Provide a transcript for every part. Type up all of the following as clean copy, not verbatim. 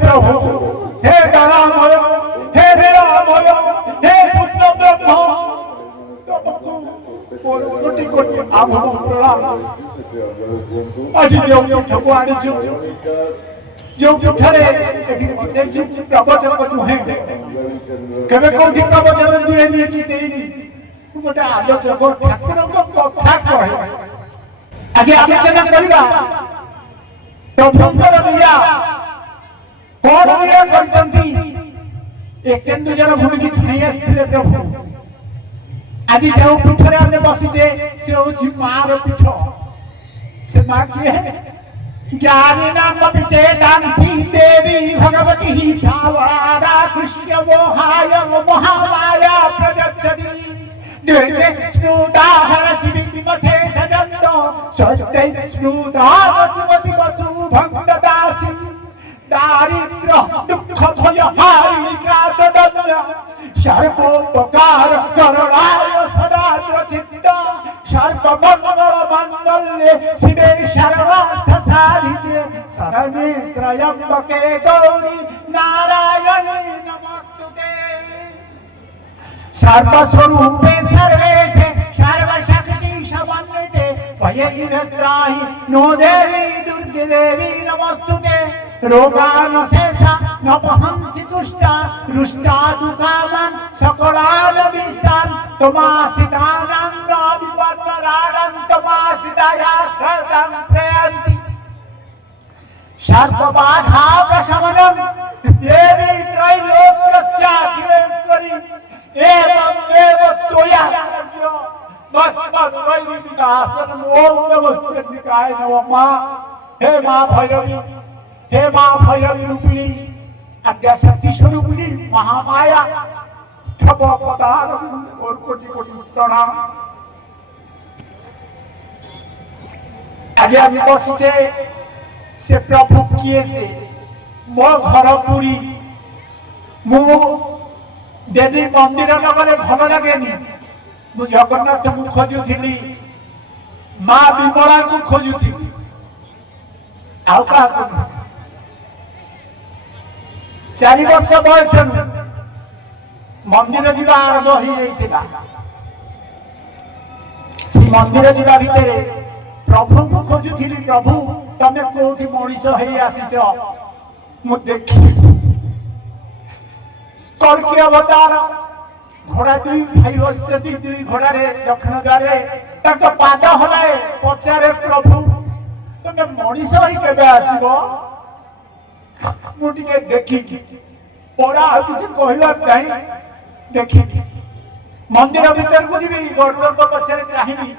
प्रभु हे दयामय हे दयामय हे पुत्र ब्रह्म कोटि कोटि आभार प्रणाम आज जो पीठको आनिछु जो पीठरे एठी बसैछु प्रवचन नुहे केबे कोठी प्रवचन दिएनी कि देनी गोटे आलोचक ठाकुरको कथा कहे आज आलोचना करबा प्रभुଙ୍କର लीला कौन लीला करचंती एक केन्दुझर भूमि ठाई आसथिले प्रभु आज जो पीठरे हमने बसिचे से होछि मार पीठ से मां किए ज्ञानी नाम विचेतांसी देवी भगवती ही सावारा कृष्ण मोहाय महामाया प्रदक्षति निर्ते स्मृता हरसि विमसे सजन्तो स्वस्ते स्मृता मति वसु भक्तदासी दारिद्र दुख भय हारिका तदन्य सर्वोपकार करणाय सदा प्रचित्त सर्वमंगल मंगल्ये शिवे सर्वार्थ साधिके शरणे त्र्यंबके गौरी नारायणी नमस्तुते सर्वस्वरूपे सर्वेशे सर्वशक्ति समन्विते भयहिनस्त्राहि नो देवी दुर्गे देवी नमस्तुते रोगानशेषा नपहंसि तुष्टा रुष्टा दुःखान् सकलानभीष्टान् त्वमाश्रितानां न विपन्नराणां त्वमाश्रिताया शरणं प्रयान्ति सर्वबाधा प्रशमनं देवी त्रैलोक्यस्याखिलेश्वरी एवमेव त्वया मस्तवैरिविनाशनम् ॐ नमस्कृत्याय नमः हे मां भैरवी हे मां भैरवी रूपिणी आद्या शक्ति स्वरूपिणी महामाया तव पदार और कोटि कोटि प्रणाम आज हम बसिचे से प्रभु किए से मो घर पुरी मु देवी मंदिर नगरे भल लगे मु जगन्नाथ को खोजुली मां विमला को खोजुली आउ का 4 वर्ष बयस मंदिर जीवा आरंभ हो मंदिर जीवा भितर प्रभु को खोजुली प्रभु तमे कोठी मनीष हे आसीच मु देखि कल्कि अवतार घोड़ा दुई भाई बसती दुई घोड़ा रे दक्षिण द्वारे तक पाद हलाए पचारे प्रभु तमे मनीष ही केबे आसीबो मुटिके देखि पड़ा आ किछ कहला नहीं देखि मंदिर भीतर को जीवी गरुड़ को पछरे चाहिबी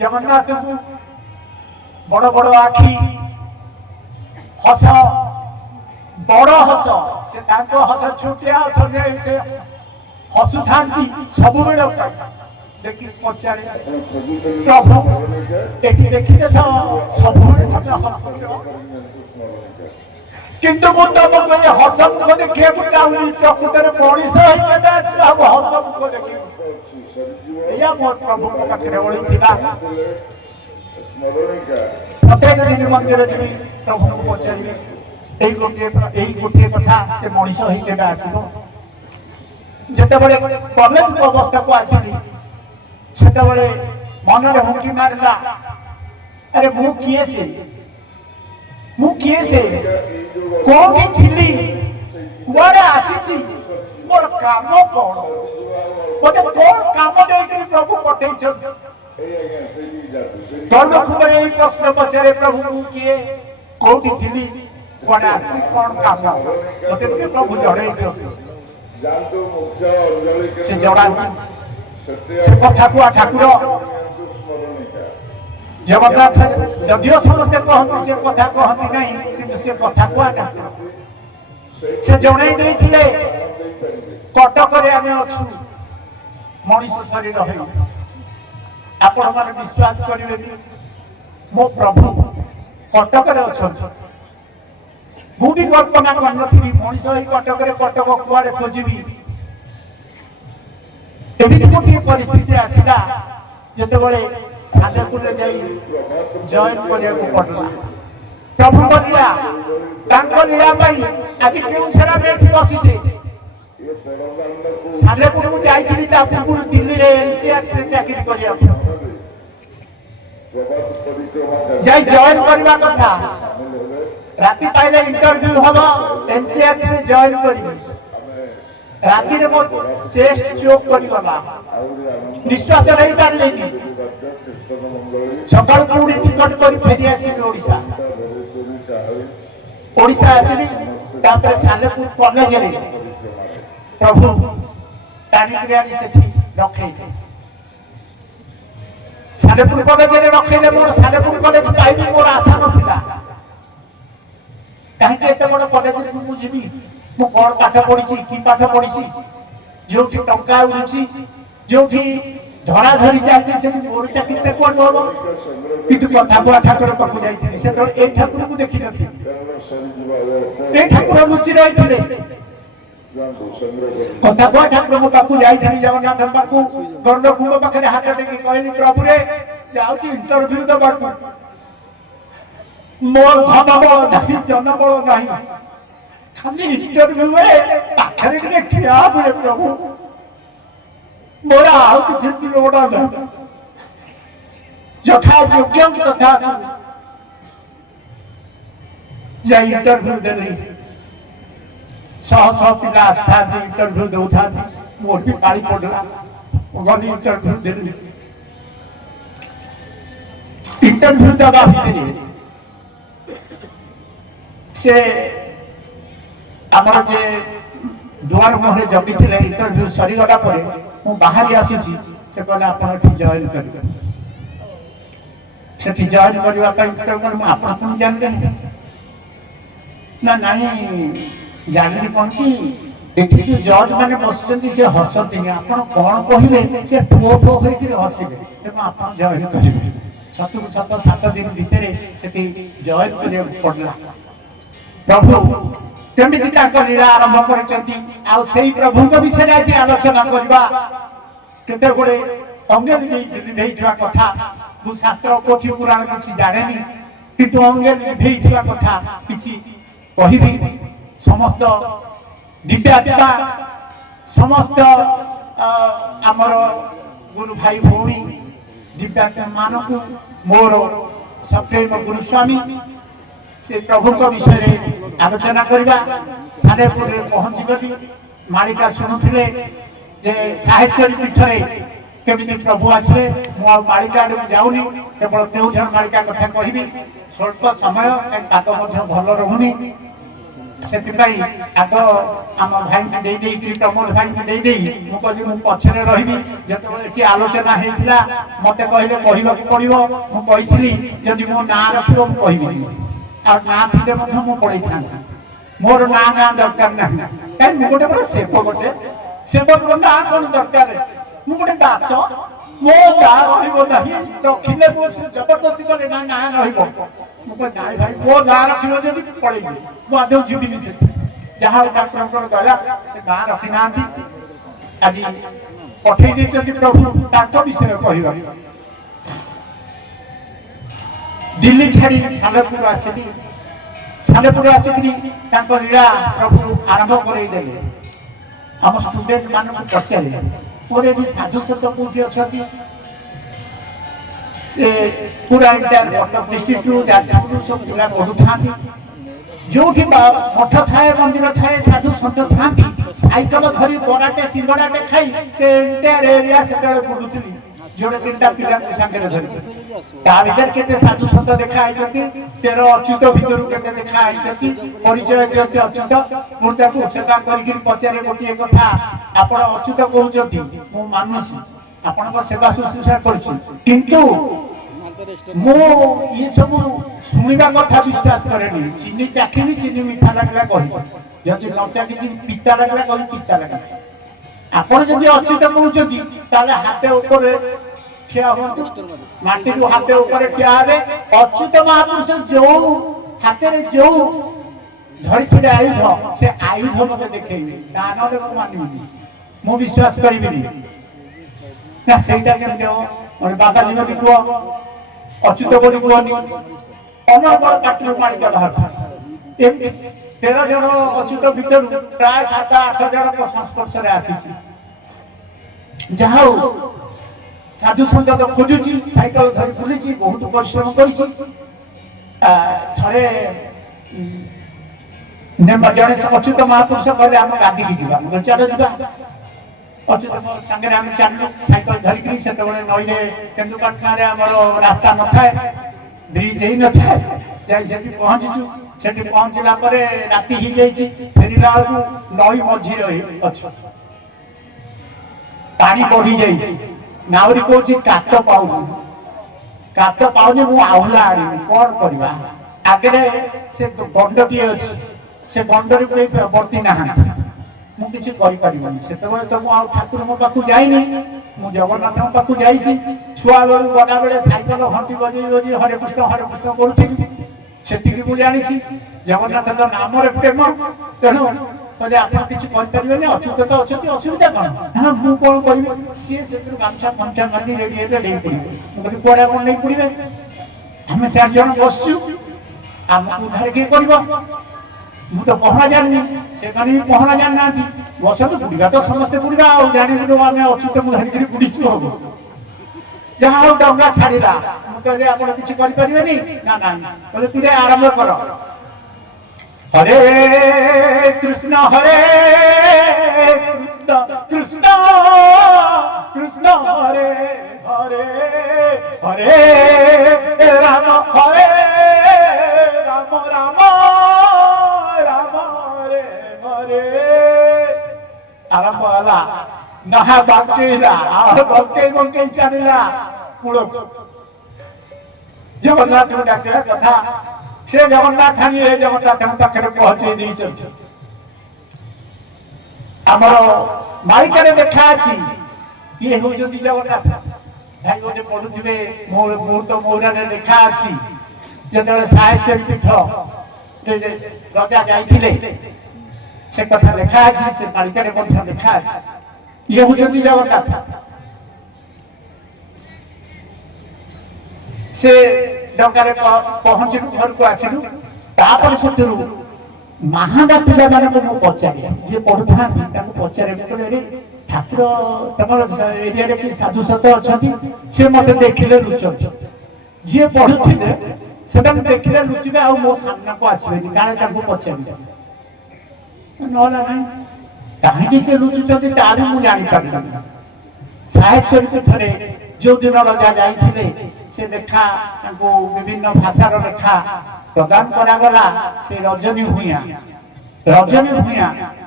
जगन्नाथ को बड़ बड़ आखी हस बड़ हस से ताको हस छुटिया हस से हसु थांती सब बेले देखि पछरे प्रभु एठी देखिले तो सब बेले तमे हसुछ किंतु मु तुमको ये हसमुख देखिए चाहूनी प्रकृतर मनीष ही केदा हसमुख देखी या मोर प्रभु पाखे ओढ़ी प्रत्येक दिन मंदिर जी प्रभु को पचारि गोटे कथा मनीष ही केदा आसो जिते कॉलेज अवस्था को आसिली से मन हुकी मारा अरे मु किए से कोठी थिली कुआडे आसीची मोर काम कोन मते कोन काम देइकरी प्रभु पठै छ धर्म खुबे एई प्रश्न पचारे प्रभु को किए कोठी थिली कुआडे आसी कोन काम मते के प्रभु जड़ाई दियो जानतो मुख्य अंजलि से जड़ा से कथा को ठाकुर जगन्नाथ जदियो समस्त कहती से कथा कहती नहीं किंतु से कथा कहता से जणाई देथिले कटक रे आमे अछु मनीष शरीर है आपण माने विश्वास करिवे मो प्रभु कटक रे अछन बुडी कल्पना करनथि मनीष ही कटक रे कटक कुआडे खोजिबी एबिति गोटे परिस्थिति आसिला जेते बळे सालेपुर जाई जॉइन करिया को पड़ला प्रभु को लीला तांको लीला पाई आज केउ छरा बैठी बसी छे सालेपुर को जाइथिली ता पूर्ण दिल्ली रे एनसीआर रे चाकरी करिया जाई जॉइन करबा कथा राति पाइले इंटरव्यू हबो एनसीआर रे जॉइन करबी राति रे मो चेस्ट चोक करि गला निश्वास नहीं पारलेनी सकाळ पूरी टिकट करी फेरी आसी ओडिसा ओडिसा आसी तापर सालेपुर कॉलेज रे प्रभु टाणी क्रियानी सेठी रखे सालेपुर कॉलेज रे रखेले मोर सालेपुर कॉलेज पाइबी मोर आशा नथिला काहे एते बड़ कॉलेज रे मु जीवी मु कोन पाठ पढिछि की पाठ पढिछि जोठी टंका उडुछि जोठी धरा धरी जाछि से मोर चाकरी पे कोन होबो किंतु कथा बुआ ठाकुर पाखु जाइथिनि से तो ए ठाकुर को देखि नथि ए ठाकुर लुचि रहिथिले कथा बुआ ठाकुर को पाखु जाइथिनि जगन्नाथ पाखु गंड खुंग पाखरे हाथ टेकी कहली प्रभु रे जाउछि इंटरव्यू दबाकु मोर धन बळ नाही जन बळ नाही खाली इंटरव्यू रे पाखरे टिके ठिया बुरे प्रभु मोरा आउ किछि लोड़ा ना जथा योग्य तथा जा इंटरव्यू देली सह पिला आस्था इंटरव्यू दउथा मोर भी पाड़ी पड़ला गली इंटरव्यू देली इंटरव्यू दबा भितरे से हमर जे दुआर मोहरे जगी थिले इंटरव्यू सरी गला परे मु बाहर आसुची से कहले आपण ठी जॉइन करबे से ठी जॉइन करबा पई इंटरव्यू मु आपण कोन जानले ना नहीं जानली कोन की एठी जो जज माने बसचंदी से हसती आपण कोन कहिले से ठो ठो होई कि हसिले ते आपण जॉइन करबे सतु सत 7 दिन भीतर सेठी जॉइन करे पड़ला प्रभु केमिति ताको लीला आरंभ करचंती आ सेही प्रभु को विषय आज आलोचना करबा केते गुडे अंगे भेइथवा कथा मु शास्त्र पोथी पुराण किछि जानेनी किंतु अंगे भेइथवा कथा किछि कहिबी समस्त दिव्यात्मा समस्त हमर गुरु भाई भौणी दिव्यात्मा मानकु मोर सप्रेम गुरु स्वामी से प्रभु को विषय आलोचना करबा सालेपुर रे पहुंची गली मालिका सुनुथिले जे साहेश्वरी पीठरे केमिति प्रभु आसले मो मालिका आडे जाउनी केवल केउझर मालिका कथा कहिबी स्वल्प समय पाक मध्य भल रहुनी सेति पई आग हम भाई के देई देई प्रमोद भाई के देई देई मु कहली मु पछरे रहिबी जतो एटी आलोचना हेतिला मते कहिले कहिबा पड़िबो मु कहिथिली जदि मो ना रखिबो मु कहिबी और ना थिले मध्य मु पड़ै था मोर ना ना दरकार नाही काई मु गोटे पर सेवक ना कोन दरकार मु गोटे दास मो गा रहिबो नाही रखिले मो जबरदस्ती करे ना ना रहिबो मु को नाई भाई मो ना रखिलो जदी पड़ै मु आदे जीविनी से जहा डॉक्टर दया से गा रखि नांती आज पठै दे जदी प्रभु ताको विषय कहिबा दिल्ली छाड़ी सालेपुर आसिली सालेपुर आसिकी ताको लीला प्रभु आरंभ करे देले हम स्टूडेंट मान को पछाले ओरे भी साधु संत कोठी अछती से पूरा इंटर डिस्ट्रिक्ट जाजपुर सब जिला पढु थांती जोठी मठ थाए मंदिर थाए साधु संत थांती साइकिल धरी बराटे सिंगड़ाटे खाई से इंटर एरिया से तळे बुडुतली जोड़े तीनटा पिला को संगे धरि ता भीतर केते साधु संत देखा आइछथि तेरो अच्युत भीतर केते देखा आइछथि परिचय केते अच्युत मूर्ता को सेवा करिकि पचारे गोटी कथा आपण अच्युत कहउछथि मु मानुछि आपण को सेवा शुश्रूषा करछि किंतु मो ये सब सुनिबा कथा विश्वास करेनी चीनी चाखिनी चीनी मीठा लागला कहि जदि न चाखि पिता लागला कहि पिता लागला आपण जदि अच्युत कहउछथि ताले हाथे ऊपर ठिया हो माटी को हाथे ऊपर ठिया हेबे अच्युत महापुरुष जो हाथे रे जो धरिथिले आयुध से आयुध मते देखैबे दानरे को मानिबी मो विश्वास करिबिनी ना सेटा केमते हो और बाबा जी नदी को अच्युत बोली कोनी ଅନର୍ଗଳ ପାଟିରୁ ମାଣିକ ବାହାରୁଥିଲା। ଏମିତି 13 ଜଣ ଅଚ୍ୟୁତ ଭିତରୁ ପ୍ରାୟ 7-8 ଜଣଙ୍କ ସଂସ୍ପର୍ଶରେ ଆସିଛି। ଯାହା ହଉ ସାଧୁ ସନ୍ଥ ଖୋଜୁଛି, ସାଇକେଲ ଧରି ବୁଲିଛି, ବହୁତ ପରିଶ୍ରମ କରିଛି। ଥରେ ଜଣେ ଅଚ୍ୟୁତ ମହାପୁରୁଷ କହିଲେ ଆମ ଗାଦିକି ଯିବା। ଚାଲ ଯିବା। ଅଚ୍ୟୁତ ସାଙ୍ଗରେ ଆମେ ଚାଲୁ ସାଇକେଲ ଧରିକିରି। ସେତେବେଳେ ନଈରେ କେନ୍ଦୁପାଟଣାରେ ଆମର ରାସ୍ତା ନଥାଏ, ବ୍ରିଜ ହେଇନଥାଏ। ଯାଇ ସେଠି ପହଞ୍ଚିଛୁ। ସେଠି ପହଞ୍ଚିଲା ପରେ ରାତି ହେଇଯାଇଛି। ଫେରିଲା ବେଳକୁ ନଈ ମଝିରେ ଅଛୁ, ପାଣି ବଢି ଯାଇଛି। ନାଉରୀ କହୁଛି କାଟ ପାଉନି, ମୁଁ ଆହୁଲା ଆଣିବି, କଣ କରିବା? ଆଗରେ ସେ ଗଣ୍ଡଟିଏ ଅଛି, ସେ ଗଣ୍ଡରେ ବର୍ତ୍ତି ନାହାନ୍ତି, ମୁଁ କିଛି କରିପାରିବିନି। ସେତେବେଳେ ତ ମୁଁ ଆଉ ଠାକୁରଙ୍କ ପାଖକୁ ଯାଇନି, ମୁଁ ଜଗନ୍ନାଥଙ୍କ ପାଖକୁ ଯାଇଛି। ଛୁଆ ବେଳୁ ଗଲାବେଳେ ସାଇକେଲ ଘଣ୍ଟି ବଜେଇ ହରେ କୃଷ୍ଣ କରୁଥିଲି। ସେତିକି ମୁଁ ଜାଣିଛି ଜଗନ୍ନାଥଙ୍କ ନାମରେ ପ୍ରେମ। ତେଣୁ କହିଲେ ଆପଣ କିଛି କରିପାରିବେନି, ଅଚ୍ୟୁତ ତ ଅଛନ୍ତି, ଅସୁବିଧା କଣ? ନା ମୁଁ କଣ କରିବି? ସିଏ ସେଥିରୁ ଗାମୁଛା ଫମଛା ମାରି ରେଡି ହେଲେ ଡେଇ ପଡିବେ। ମୁଁ କହିଲି କୁଆଡେ ଆପଣ ନେଇ ପଡିବେ? ଆମେ 4 ଜଣ ବସିଛୁ, ଆମକୁ ଉଦ୍ଧାର କିଏ କରିବ? ମୁଁ ତ ପହଁରା ଜାଣିନି, ସେମାନେ ବି ପହଁରା ଜାଣିନାହାନ୍ତି। ବସନ୍ତୁ, ବୁଡ଼ିବା ତ ସମସ୍ତେ ବୁଡ଼ିବା, ଆଉ ଜାଣିବୁ ଆମେ ଅଚ୍ୟୁତକୁ ଧରିକିରି ବୁଡ଼ିଛୁ ହବ। ଯାହା ହଉ ଡଙ୍ଗା ଛାଡ଼ିଲା। ମୁଁ କହିଲି ଆପଣ କିଛି କରିପାରିବେନି? ନା କହିଲେ ତୁ ଆରମ୍ଭ କର। ହରେ କୃଷ୍ଣ କୃଷ୍ଣ କୃଷ୍ଣ ହରେ ହରେ ହରେ ରାମ ହରେ ରାମ ରାମ ରାମ ହରେ ହରେ। ଆରମ୍ଭ ହେଲା। ନାହା ବାଙ୍କେଇଲା, ବଙ୍କେଇ ଚାଲିଲା କୂଳକୁ। ଜଗନ୍ନାଥଙ୍କୁ ଡାକିବା କଥା, ସେ ଜଗନ୍ନାଥ ଜଗନ୍ନାଥଙ୍କ ପାଖରେ ପହଞ୍ଚେଇ ଦେଇଛନ୍ତି। ଆମର ମାଳିକାରେ ଲେଖା ଅଛି, ଇଏ ହଉଛନ୍ତି ଜଗନ୍ନାଥ। ଭାଇ ଗୋଟେ ପଢୁଥିବେ, ମୌରାରେ ଲେଖା ଅଛି, ଯେତେବେଳେ 100 ପୀଠ ରଜା ଯାଇଥିଲେ, ସେ କଥା ଲେଖା ଅଛି, ସେ ମାଳିକାରେ ମଧ୍ୟ ଲେଖା ଅଛି। ଇଏ ହଉଛନ୍ତି ଜଗନ୍ନାଥ। ସେ ଡଙ୍ଗାରେ ପହଞ୍ଚିଲୁ, ଘରକୁ ଆସିଲୁ। ତାପରେ ସେଥିରୁ ମାହାଣ୍ଡା ପିଲାମାନଙ୍କୁ ମୁଁ ପଚାରେ, ଯିଏ ପଢୁଥାନ୍ତି ତାଙ୍କୁ ପଚାରେ, ମୁଁ କହିଲି ଠାକୁର ତମର ଏରିଆରେ କି ସାଧୁ ସନ୍ଥ ଅଛନ୍ତି? ସେ ମତେ ଦେଖିଲେ ଲୁଚନ୍ତି। ଯିଏ ପଢୁଥିଲେ ସେମାନେ ଦେଖିଲେ ଲୁଚିବେ, ଆଉ ମୋ ସାମ୍ନାକୁ ଆସିବେନି, କାଳେ ତାଙ୍କୁ ପଚାରିବେ। ନହେଲା ନାହିଁ, କାହିଁକି ସେ ଲୁଚୁଛନ୍ତି ତା ବି ମୁଁ ଜାଣିପାରିନି। 100 ପୀଠରେ ଯୋଉ ଦିନ ରଜା ଯାଇଥିଲେ, ସେ ଲେଖା ତାଙ୍କୁ ବିଭିନ୍ନ ଭାଷାର ଲେଖା ପ୍ରଦାନ କରାଗଲା। ସେ ରଜନୀ ଭୂୟାଁ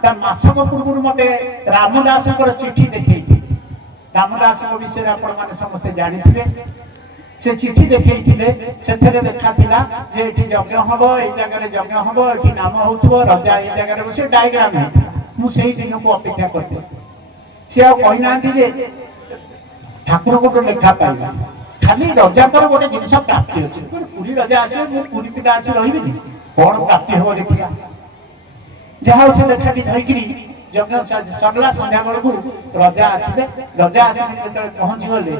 ତା ମାସକ ପୂର୍ବରୁ ମତେ ରାମଦାସଙ୍କର ଚିଠି ଦେଖେଇଥିଲେ। ରାମଦାସଙ୍କ ବିଷୟରେ ଆପଣ ମାନେ ସମସ୍ତେ ଜାଣିଥିବେ। ସେ ଚିଠି ଦେଖେଇଥିଲେ, ସେଥିରେ ଲେଖା ଥିଲା ଯେ ଏଠି ଯଜ୍ଞ ହବ, ଏଇ ଜାଗାରେ ଯଜ୍ଞ ହବ, ଏଠି ନାମ ହଉଥିବ, ରଜା ଏଇ ଜାଗାରେ ବସିବ, ଡାଇଗ୍ରାମ ହେଇଥିଲା। ମୁଁ ସେଇ ଦିନକୁ ଅପେକ୍ଷା କରିଥିଲି। ସେ ଆଉ କହିନାହାନ୍ତି ଯେ ଠାକୁର ଗୋଟେ ଲେଖା ପାଇଲା। ଖାଲି ରଜାଙ୍କର ଗୋଟେ ଜିନିଷ ପ୍ରାପ୍ତି ଅଛି। ପୁରୀ ରଜା ଆସିବେ, ମୁଁ ପୁରୀ ପିଲା ଅଛି ରହିବିନି, କଣ ପ୍ରାପ୍ତି ହବ ଦେଖିବା। ଯାହା ହଉ ସେ ଲେଖାଟି ଧରିକିରି ଯଜ୍ଞ ସରିଲା। ସନ୍ଧ୍ୟା ବେଳକୁ ରଜା ଆସିଲେ। ରଜା ଆସିକି ଯେତେବେଳେ ପହଞ୍ଚିଗଲେ,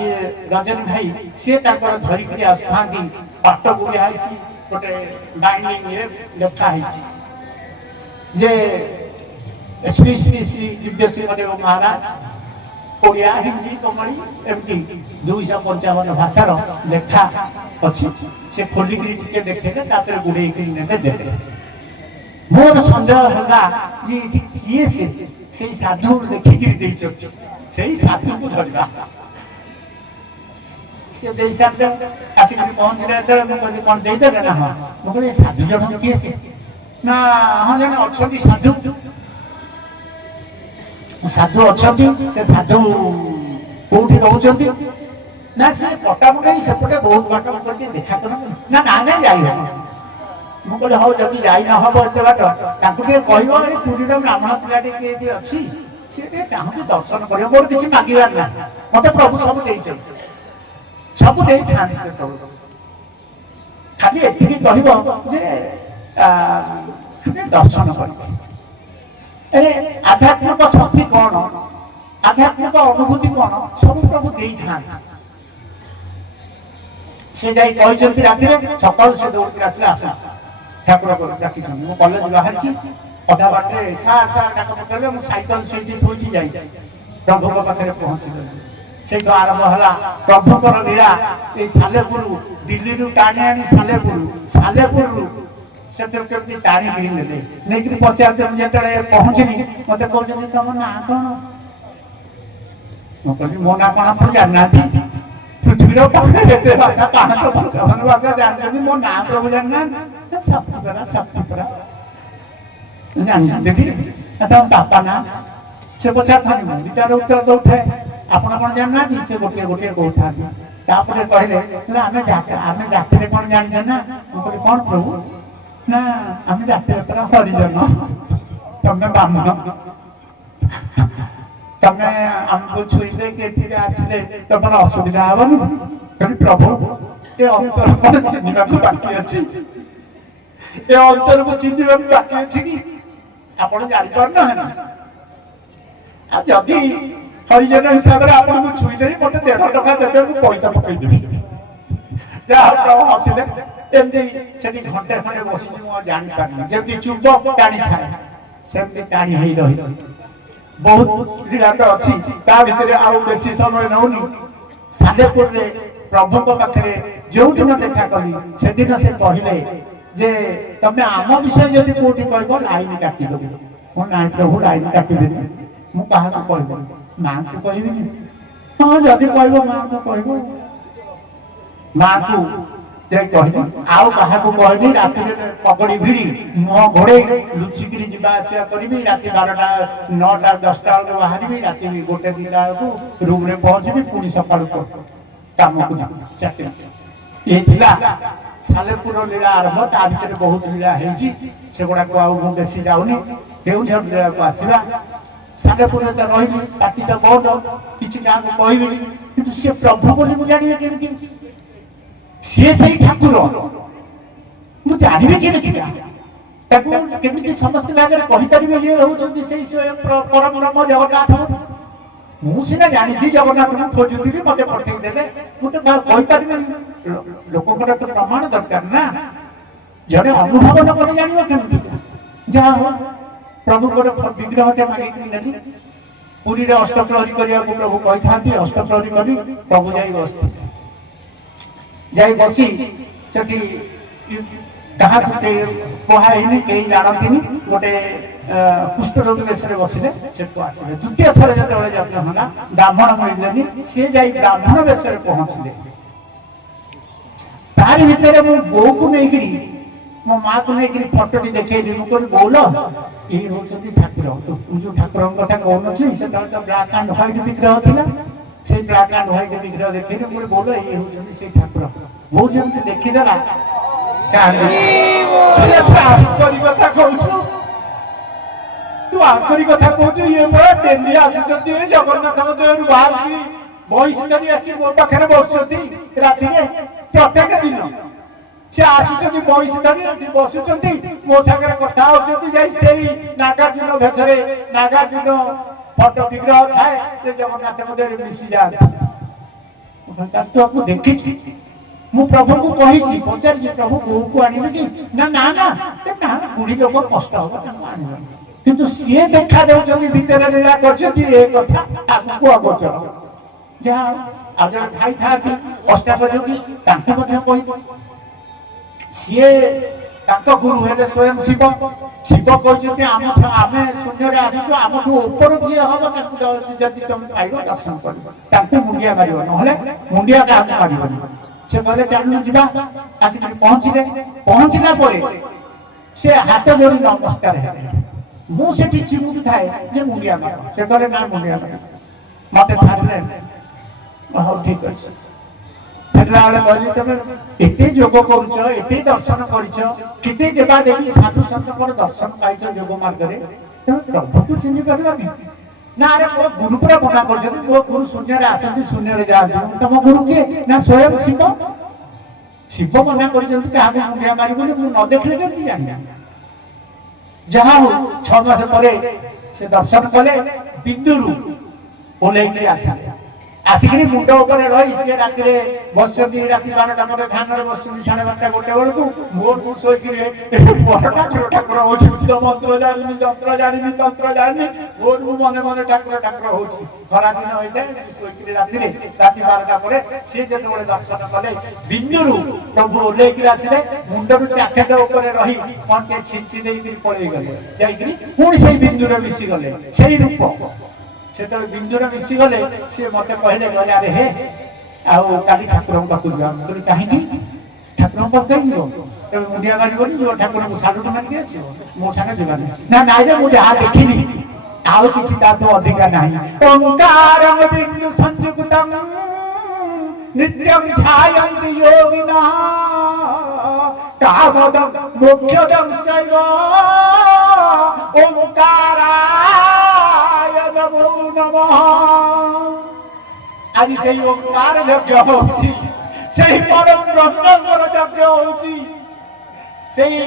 ଇଏ ରଜନୀ ଭାଇ ସିଏ ତାଙ୍କର ଧରିକିରି ଆସୁଥାନ୍ତି। ପାଟ ଗୁଡିଆ ହେଇଛି, ଗୋଟେ ବାଇଣ୍ଡିଂରେ ଲେଖା ହେଇଛି ଯେ ଶ୍ରୀ ଶ୍ରୀ ଶ୍ରୀ ଦିବ୍ୟ ସିଂହଦେବ ମହାରାଜ। ଓଡ଼ିଆ, ହିନ୍ଦୀ, ବଙ୍ଗାଳୀ ଏମିତି 255 ଭାଷାର ଲେଖା ଅଛି। ସେ ଖୋଲିକିରି ଟିକେ ଦେଖେଇଲେ, ତାପରେ ଗୁଡେଇକିରି ନେଲେ ଦେଲେ। ମୋର ସନ୍ଦେହ ହେଲା ଯେ ଏଠି କିଏ ସେଇ ସାଧୁ ଲେଖିକିରି ଦେଇଛନ୍ତି, ସେଇ ସାଧୁକୁ ଧରିବା। ସେ ଦେଇ ସାରିଲେ, ଆସିକିରି ପହଞ୍ଚିଲେ ଯେତେବେଳେ ମୁଁ କହିଲି କଣ ଦେଇଦେଲେ? ନା ହଁ। ମୁଁ କହିଲି ସାଧୁ ଜଣ କିଏ ସେ? ନା ହଁ ଜଣେ ଅଛନ୍ତି ସାଧୁ ଅଛନ୍ତି। ସେ ସାଧୁ କୋଉଠି ରହୁଛନ୍ତି? ନା ସେ ପଟାମୁଣ୍ଡେଇ ସେପଟେ ବହୁତ ବାଟ, ଟିକେ ଦେଖା କରନ୍ତୁ। ନା ଯାଇ ହବ। ମୁଁ କହିଲି ହଉ, ଯଦି ଯାଇ ନ ହବ ଏତେ ବାଟ, ତାଙ୍କୁ ଟିକେ କହିବ ଏଇ ପୁରୀର ବ୍ରାହ୍ମଣ ପିଲାଟି କିଏ ବି ଅଛି, ସିଏ ଟିକେ ଚାହୁଁଛି ଦର୍ଶନ କରିବ। ମୋର କିଛି ମାଗିବାର ନାହିଁ, ମତେ ପ୍ରଭୁ ସବୁ ଦେଇଛନ୍ତି, ସବୁ ଦେଇଥାନ୍ତି। ସେତେବେଳେ ଖାଲି ଏତିକି କହିବ ଯେ ଦର୍ଶନ କରିବ। ଆଧ୍ୟାତ୍ମିକ ଶକ୍ତି କଣ, ଆଧ୍ୟାତ୍ମିକ ଅନୁଭୂତି କଣ, ସବୁ ପ୍ରଭୁ ଦେଇଥାନ୍ତି। ସେ ଯାଇ କହିଛନ୍ତି ରାତିରେ, ସକାଳୁ ସେ ଦୌଡ଼ିକି ଆସିଲେ, ଆସ ଠାକୁର ଡାକିଛନ୍ତି। ମୁଁ କଲେଜ ବାହାରିଛି, ଅଧା ବାଟରେ ସାର୍ ସାର୍ ଡାକ ପକେଇଲେ, ମୁଁ ସାଇକେଲ ସେଇଠି ଥୋଇଛି ଯାଇଛି, ପ୍ରଭୁଙ୍କ ପାଖରେ ପହଞ୍ଚିଗଲି। ସେଇଠୁ ଆରମ୍ଭ ହେଲା ପ୍ରଭୁଙ୍କର ଲୀଳା। ଏଇ ସାଲେପୁର, ଦିଲ୍ଲୀରୁ ଟାଣି ଆଣି ସାଲେପୁରରୁ ସେଥିରୁ କେମିତି ଟାଣିକିରି ନେଲେ, ନେଇକିରି ପଚାରୁଛନ୍ତି। ଯେତେବେଳେ ପହଞ୍ଚିଲି ମତେ କହୁଛନ୍ତି ତମ ନାଁ କଣ? ମୁଁ କହିଲି ମୋ ନାଁ କଣ ଆପଣ ଜାଣିନାହାନ୍ତି? ପୃଥିବୀର ଏତେ ଭାଷା 555 ଭାଷା ଜାଣିଛନ୍ତି, ମୋ ନାଁ ପ୍ରଭୁ ଜାଣିନାହାନ୍ତି? ଶକ୍ତିପରା ଜାଣିଛନ୍ତି ତମ ବାପା ନାଁ? ସେ ପଚାରୁଥାନ୍ତି, ମୁଁ ବି ତାର ଉତ୍ତର ଦଉଥାଏ, ଆପଣ କଣ ଜାଣିନାହାନ୍ତି? ସେ ଗୋଟିଏ ଗୋଟିଏ କହୁଥାନ୍ତି। ତାପରେ କହିଲେ ଆମେ ଜାତିରେ କଣ ଜାଣିଛ ନା? ମୁଁ କହିଲି କଣ ପ୍ରଭୁ? ନା ଆମେ ଜାତିରେ ପୁରା ହରିଜନ, ତମେ ବ୍ରାହ୍ମଣ, ତମେ ଆମକୁ ଛୁଇଁଲେ କି ଏଠିକି ଆସିଲେ ତମର ଅସୁବିଧା ହବନି? କହିଲି ପ୍ରଭୁ ଏ ଅନ୍ତରକୁ ଚିହ୍ନିବାକୁ ବାକି ଅଛି, ଏ ଅନ୍ତରକୁ ଚିହ୍ନିବାକୁ ବାକି ଅଛି କି ଆପଣ ଜାଣିପାରୁନାହାନ୍ତି? ଆଉ ଯଦି ହରିଜନ ହିସାବରେ ଆପଣଙ୍କୁ ଛୁଇଁଦେବି ମତେ 1.5 ଟଙ୍କା ଦେବେ, ମୁଁ ପଇସା ପକେଇଦେବି। ଯାହା ପ୍ରଭୁ ହସିଲେ। ଏମିତି ସେଠି ଘଣ୍ଟେ ଖଣ୍ଡେ ବସିଛି, ମୁଁ ଆଉ ଜାଣିପାରିନି। ଯେମିତି ଚୁମ୍ବକ ଟାଣି ଖାଏ ସେମିତି ଟାଣି ହେଇ ରହି ବହୁତ କ୍ରୀଡ଼ା ତ ଅଛି, ତା ଭିତରେ ଆଉ ବେଶୀ ସମୟ ନଉନି। ସାଲେପୁରରେ ପ୍ରଭୁଙ୍କ ପାଖରେ ଯୋଉଦିନ ଦେଖା କଲି ସେଦିନ ସେ କହିଲେ ଯେ ତମେ ଆମ ବିଷୟ ଯଦି କୋଉଠି କହିବ ଲାଇନ କାଟିଦେବ। ମୁଁ ନାଇଁ ପ୍ରଭୁ ଲାଇନ କାଟିଦେବି, ମୁଁ କାହାକୁ କହିବି? ମାଙ୍କୁ କହିବିନି? ହଁ ଯଦି କହିବ ମାଙ୍କୁ କହିବ। ମାଙ୍କୁ ଯାଇ କହିବି, ଆଉ କାହାକୁ କହିବି? ରାତିରେ ପଗଡି ଭିଡ଼ି ମୁହଁ ଘୋଡେଇ ଲୁଚିକିରି ଯିବା ଆସିବା କରିବି। ରାତି 12ଟା 9ଟା 10ଟା ବେଳକୁ ବାହାରିବି, ରାତି 1 2ଟା ବେଳକୁ ରୁମରେ ପହଞ୍ଚିବି, ପୁଣି ସକାଳୁ କାମକୁ ଯିବି, ଚାକିରି। ଏ ଥିଲା ସାଲେପୁର ଲୀଳା ଆରମ୍ଭ। ତା ଭିତରେ ବହୁତ ଲୀଳା ହେଇଛି, ସେଗୁଡାକୁ ଆଉ ମୁଁ ବେଶୀ ଯାଉନି। କେଉଁଝର ଲୀଳାକୁ ଆସିବା। ସାଲେପୁରରେ ତ ରହିଲି, ପାଟି ତ ବନ୍ଦ, କିଛି କାହାକୁ କହିବିନି। କିନ୍ତୁ ସିଏ ପ୍ରଭୁ ବୋଲି ମୁଁ ଜାଣିବି କେମିତି? ସିଏ ସେଇ ଠାକୁର ମୁଁ ଜାଣିବି କେମିତି? ତାକୁ କେମିତି ସମସ୍ତଙ୍କ ଆଗରେ କହିପାରିବେ ଇଏ ହଉଛନ୍ତି ସେଇ ପରମ ବ୍ରହ୍ମ ଜଗନ୍ନାଥ? ମୁଁ ସିନା ଜାଣିଛି ଜଗନ୍ନାଥଙ୍କୁ ଖୋଜୁଥିଲି, ମତେ ପଠେଇ ଦେଲେ, ମୁଁ ତ କହିପାରିବିନି। ଲୋକଙ୍କର ତ ପ୍ରମାଣ ଦରକାର ନା, ଜଣେ ଅନୁଭବ ନ କରି ଜାଣିବ କେମିତି? ଯାହା ହଉ ପ୍ରଭୁଙ୍କର ବିଗ୍ରହଟେ ମାଗିକି ନେଲି। ପୁରୀରେ ଅଷ୍ଟପ୍ରହରୀ କରିବାକୁ ପ୍ରଭୁ କହିଥାନ୍ତି, ଅଷ୍ଟପ୍ରହରୀ କରି ପ୍ରଭୁ ଯାଇ ବସି ସେଠି କାହାକୁ କୁହାହେଇନି, କେହି ଜାଣନ୍ତିନି। ଗୋଟେ କୁଷ୍ଠରୋଗୀ ବେଶରେ ବସିଲେ, ସେଠୁ ଆସିଲେ। ଦ୍ୱିତୀୟ ଥର ଯେତେବେଳେ ଯଜ୍ଞ ହେଲା, ବ୍ରାହ୍ମଣ ମିଳିଲେନି, ସିଏ ଯାଇ ବ୍ରାହ୍ମଣ ବେଶରେ ପହଞ୍ଚିଲେ। ତାରି ଭିତରେ ମୁଁ ବୋଉକୁ ନେଇକିରି, ମୋ ମାକୁ ନେଇକିରି ଫଟୋଟି ଦେଖେଇଲି। ମୁଁ କହିଲି ବୋଉଲ ଇଏ ହଉଛନ୍ତି ଠାକୁର। ଯୋଉ ଠାକୁରଙ୍କ କଥା କହୁନଥିଲି, ସେତେବେଳେ ତ ବ୍ଲାକ୍ ଆଣ୍ଡ ହ୍ୱାଇଟ୍ ବିଗ୍ରହ ଥିଲା। ସେଇ ବ୍ଲାକ୍ ଆଣ୍ଡ ହ୍ୱାଇଟ୍ ବିଗ୍ରହ ଦେଖେଇଲି। ମୁଁ କହିଲି ବୋଉଲ ଇଏ ହଉଛନ୍ତି ସେଇ ଠାକୁର। ବୋଉ ଯେମିତି ଦେଖିଦେଲା, କଥା କହୁଛୁ ତୁ, ଆଙ୍କରି କଥା କହୁଛୁ? ଇଏ ପରା ଡେଲି ଆସୁଛନ୍ତି ଜଗନ୍ନାଥଙ୍କ ଦେହରୁ ବାହାରିକି ବଇସି ଧରି ଆସି ମୋ ପାଖରେ ବସୁଛନ୍ତି ରାତିରେ, ପ୍ରତ୍ୟେକ ଦିନ ସେ ଆସୁଛନ୍ତି ବଇସି ଧରି ବସୁଛନ୍ତି, ମୋ ସାଙ୍ଗରେ କଥା ହଉଛନ୍ତି। ଯାଇ ସେଇ ନାଗାର୍ଜୁନ ଭେଷରେ, ନାଗାର୍ଜୁନ ଫଟୋ ବିଗ୍ରହ ଥାଏ, ସେ ଜଗନ୍ନାଥଙ୍କ ଦେହରେ ମିଶି ଯାଆନ୍ତି। ତୁ ଦେଖିଛୁ? ମୁଁ ପ୍ରଭୁଙ୍କୁ କହିଛି, ପଚାରିଛି ପ୍ରଭୁ ବୋଉକୁ ଆଣିବି କି? ନା ନା ନା, ବୁଢୀ ଲୋକ କଷ୍ଟ ହବ, ତାଙ୍କୁ ଆଣିବନି। କିନ୍ତୁ ସିଏ ଦେଖା ଦେଉଛନ୍ତି, ଭିତରେ ଲୀଳା କରିଛନ୍ତି, ଏ କଥା ଆଗକୁ ଅଗୋଚର। ଯାହା ଆଉ ଜଣେ ଭାଇ ଥାନ୍ତି ଅଷ୍ଟାଦଶ, ତାଙ୍କୁ ମଧ୍ୟ କହିବ। ସିଏ ତାଙ୍କ ଗୁରୁ ହେଲେ ସ୍ୱୟଂ ଶିବ। ଶିବ କହିଛନ୍ତି ଆମେ ଶୂନ୍ୟରେ ଆସିଛୁ, ଆମଠୁ ଉପର ଯିଏ ହବ ତାଙ୍କୁ ଯଦି ତମେ ପାଇବ ଦର୍ଶନ କରିବ, ତାଙ୍କୁ ମୁଣ୍ଡିଆ ମାରିବ, ନହେଲେ ମୁଣ୍ଡିଆ କାହାକୁ ମାରିବନି। ସେ କହିଲେ ଚାଲୁନ ଯିବା। ଆସିକି ପହଞ୍ଚିଲେ। ପହଞ୍ଚିଲା ପରେ ସେ ହାତ ଯୋଡ଼ି ନମସ୍କାର ହେଲେ। ମୁଁ ସେଠି ଚିମୁଟି ଥାଏ ଯେ ମୁଣ୍ଡିଆ ମାର। ସେ କହିଲେ ନା ମୁଣ୍ଡିଆ ମାର। ମତେ ଛାଡ଼ିଲେ। ହଉ ଠିକ ଅଛି। ଫେରିଲା ବେଳେ କହିଲି ତମେ ଏତେ ଯୋଗ କରୁଛ, ଏତେ ଦର୍ଶନ କରିଛ, କେତେ ଦେବା ଦେବୀ ସାଧୁ ସନ୍ତଙ୍କର ଦର୍ଶନ ପାଇଛ ଯୋଗ ମାର୍ଗରେ, ତେଣୁ ପ୍ରଭୁକୁ ଚିହ୍ନି ପାରିବନି? ନା ଆରେ ମୋ ଗୁରୁ ପୁରା ମନା କରିଛନ୍ତି, ମୋ ଗୁରୁ ଶୂନ୍ୟରେ ଆସନ୍ତି, ଶୂନ୍ୟରେ ଯାଆନ୍ତି। ତମ ଗୁରୁ କିଏ? ନା ସ୍ୱୟଂ ଶିବ। ଶିବ ମନା କରିଛନ୍ତି କାହାକୁ ମୁଣ୍ଡିଆ ମାରିବନି। ମୁଁ ନ ଦେଖିଲେ କେମିତି ଜାଣିବି? ଯାହା ହଉ 6 ମାସ ପରେ ସେ ଦର୍ଶନ କଲେ, ବିନ୍ଦୁରୁ ଓହ୍ଲେଇକି ଆସିଲେ। ଆସିକିରି ମୁଣ୍ଡ ଉପରେ ରହି ସିଏ ରାତିରେ ବସିଛନ୍ତି ରାତି 12ଟା ପରେ ଧ୍ୟାନରେ ବସିଛନ୍ତି 12:30 1 ବେଳକୁ ମୁଁ ଶୋଇକିରି ବଡ ଠାକୁର ହଉଛି ମନ୍ତ୍ର ଜାଣିନି ଯନ୍ତ୍ର ଜାଣିନି ତନ୍ତ୍ର ଜାଣିନି ମୁଁ ମନେ ମନେ ଠାକୁର ହଉଛି ଖରାଦିନ ହୋଇଥାଏ ଶୋଇକିରି ରାତିରେ ରାତି 12ଟା ପରେ ସିଏ ଯେତେବେଳେ ଦର୍ଶନ କଲେ ବିନ୍ଦୁରୁ ପ୍ରଭୁ ଓହ୍ଲେଇକିରି ଆସିଲେ ମୁଣ୍ଡରୁ ଚାଖେଟ ଉପରେ ରହି କଣ ଟିକେ ଛିଞ୍ଚି ଦେଇକିରି ପଳେଇ ଗଲେ ଯାଇକିରି ପୁଣି ସେଇ ବିନ୍ଦୁରେ ମିଶିଗଲେ ସେଇ ରୂପ ସେତେବେଳେ ବିନ୍ଦୁରେ ମିଶିଗଲେ ସିଏ ମତେ କହିଲେ ଆରେ ହେ ଆଉ କାଲି ଠାକୁରଙ୍କ ପାଖକୁ ଯିବା ମୁଁ କହିଲି କାହିଁକି ଠାକୁରଙ୍କ ପାଖକୁ କାହିଁ ଯିବ ତେବେ ମୁଣ୍ଡିଆ ମାରିବନି ଯିବ ଠାକୁରଙ୍କୁ ସାଲୁଟ ମାରିକି ଆସିବ ମୋ ସାଙ୍ଗେ ଯିବାନି ନା ନାଇଁ ରେ ମୁଁ ଯାହା ଦେଖିଲି ଆଉ କିଛି ତାଠୁ ଅଧିକା ନାହିଁ ଓଙ୍କାରଂ ବିନ୍ଦୁ ସଂଯୁକ୍ତଂ ନିତ୍ୟଂ ଧ୍ୟାୟନ୍ତି ଯୋଗିନଃ କାମଦଂ ମୋକ୍ଷଦଂ ଚୈବ ଓଙ୍କାରାୟ ନମୋ ନମଃ ଆଜି ସେଇ ଓଙ୍କାର ଯଜ୍ଞ ହଉଛି ସେଇ ପରମ ବ୍ରହ୍ମଙ୍କର ଯଜ୍ଞ ହଉଛି ସେଇ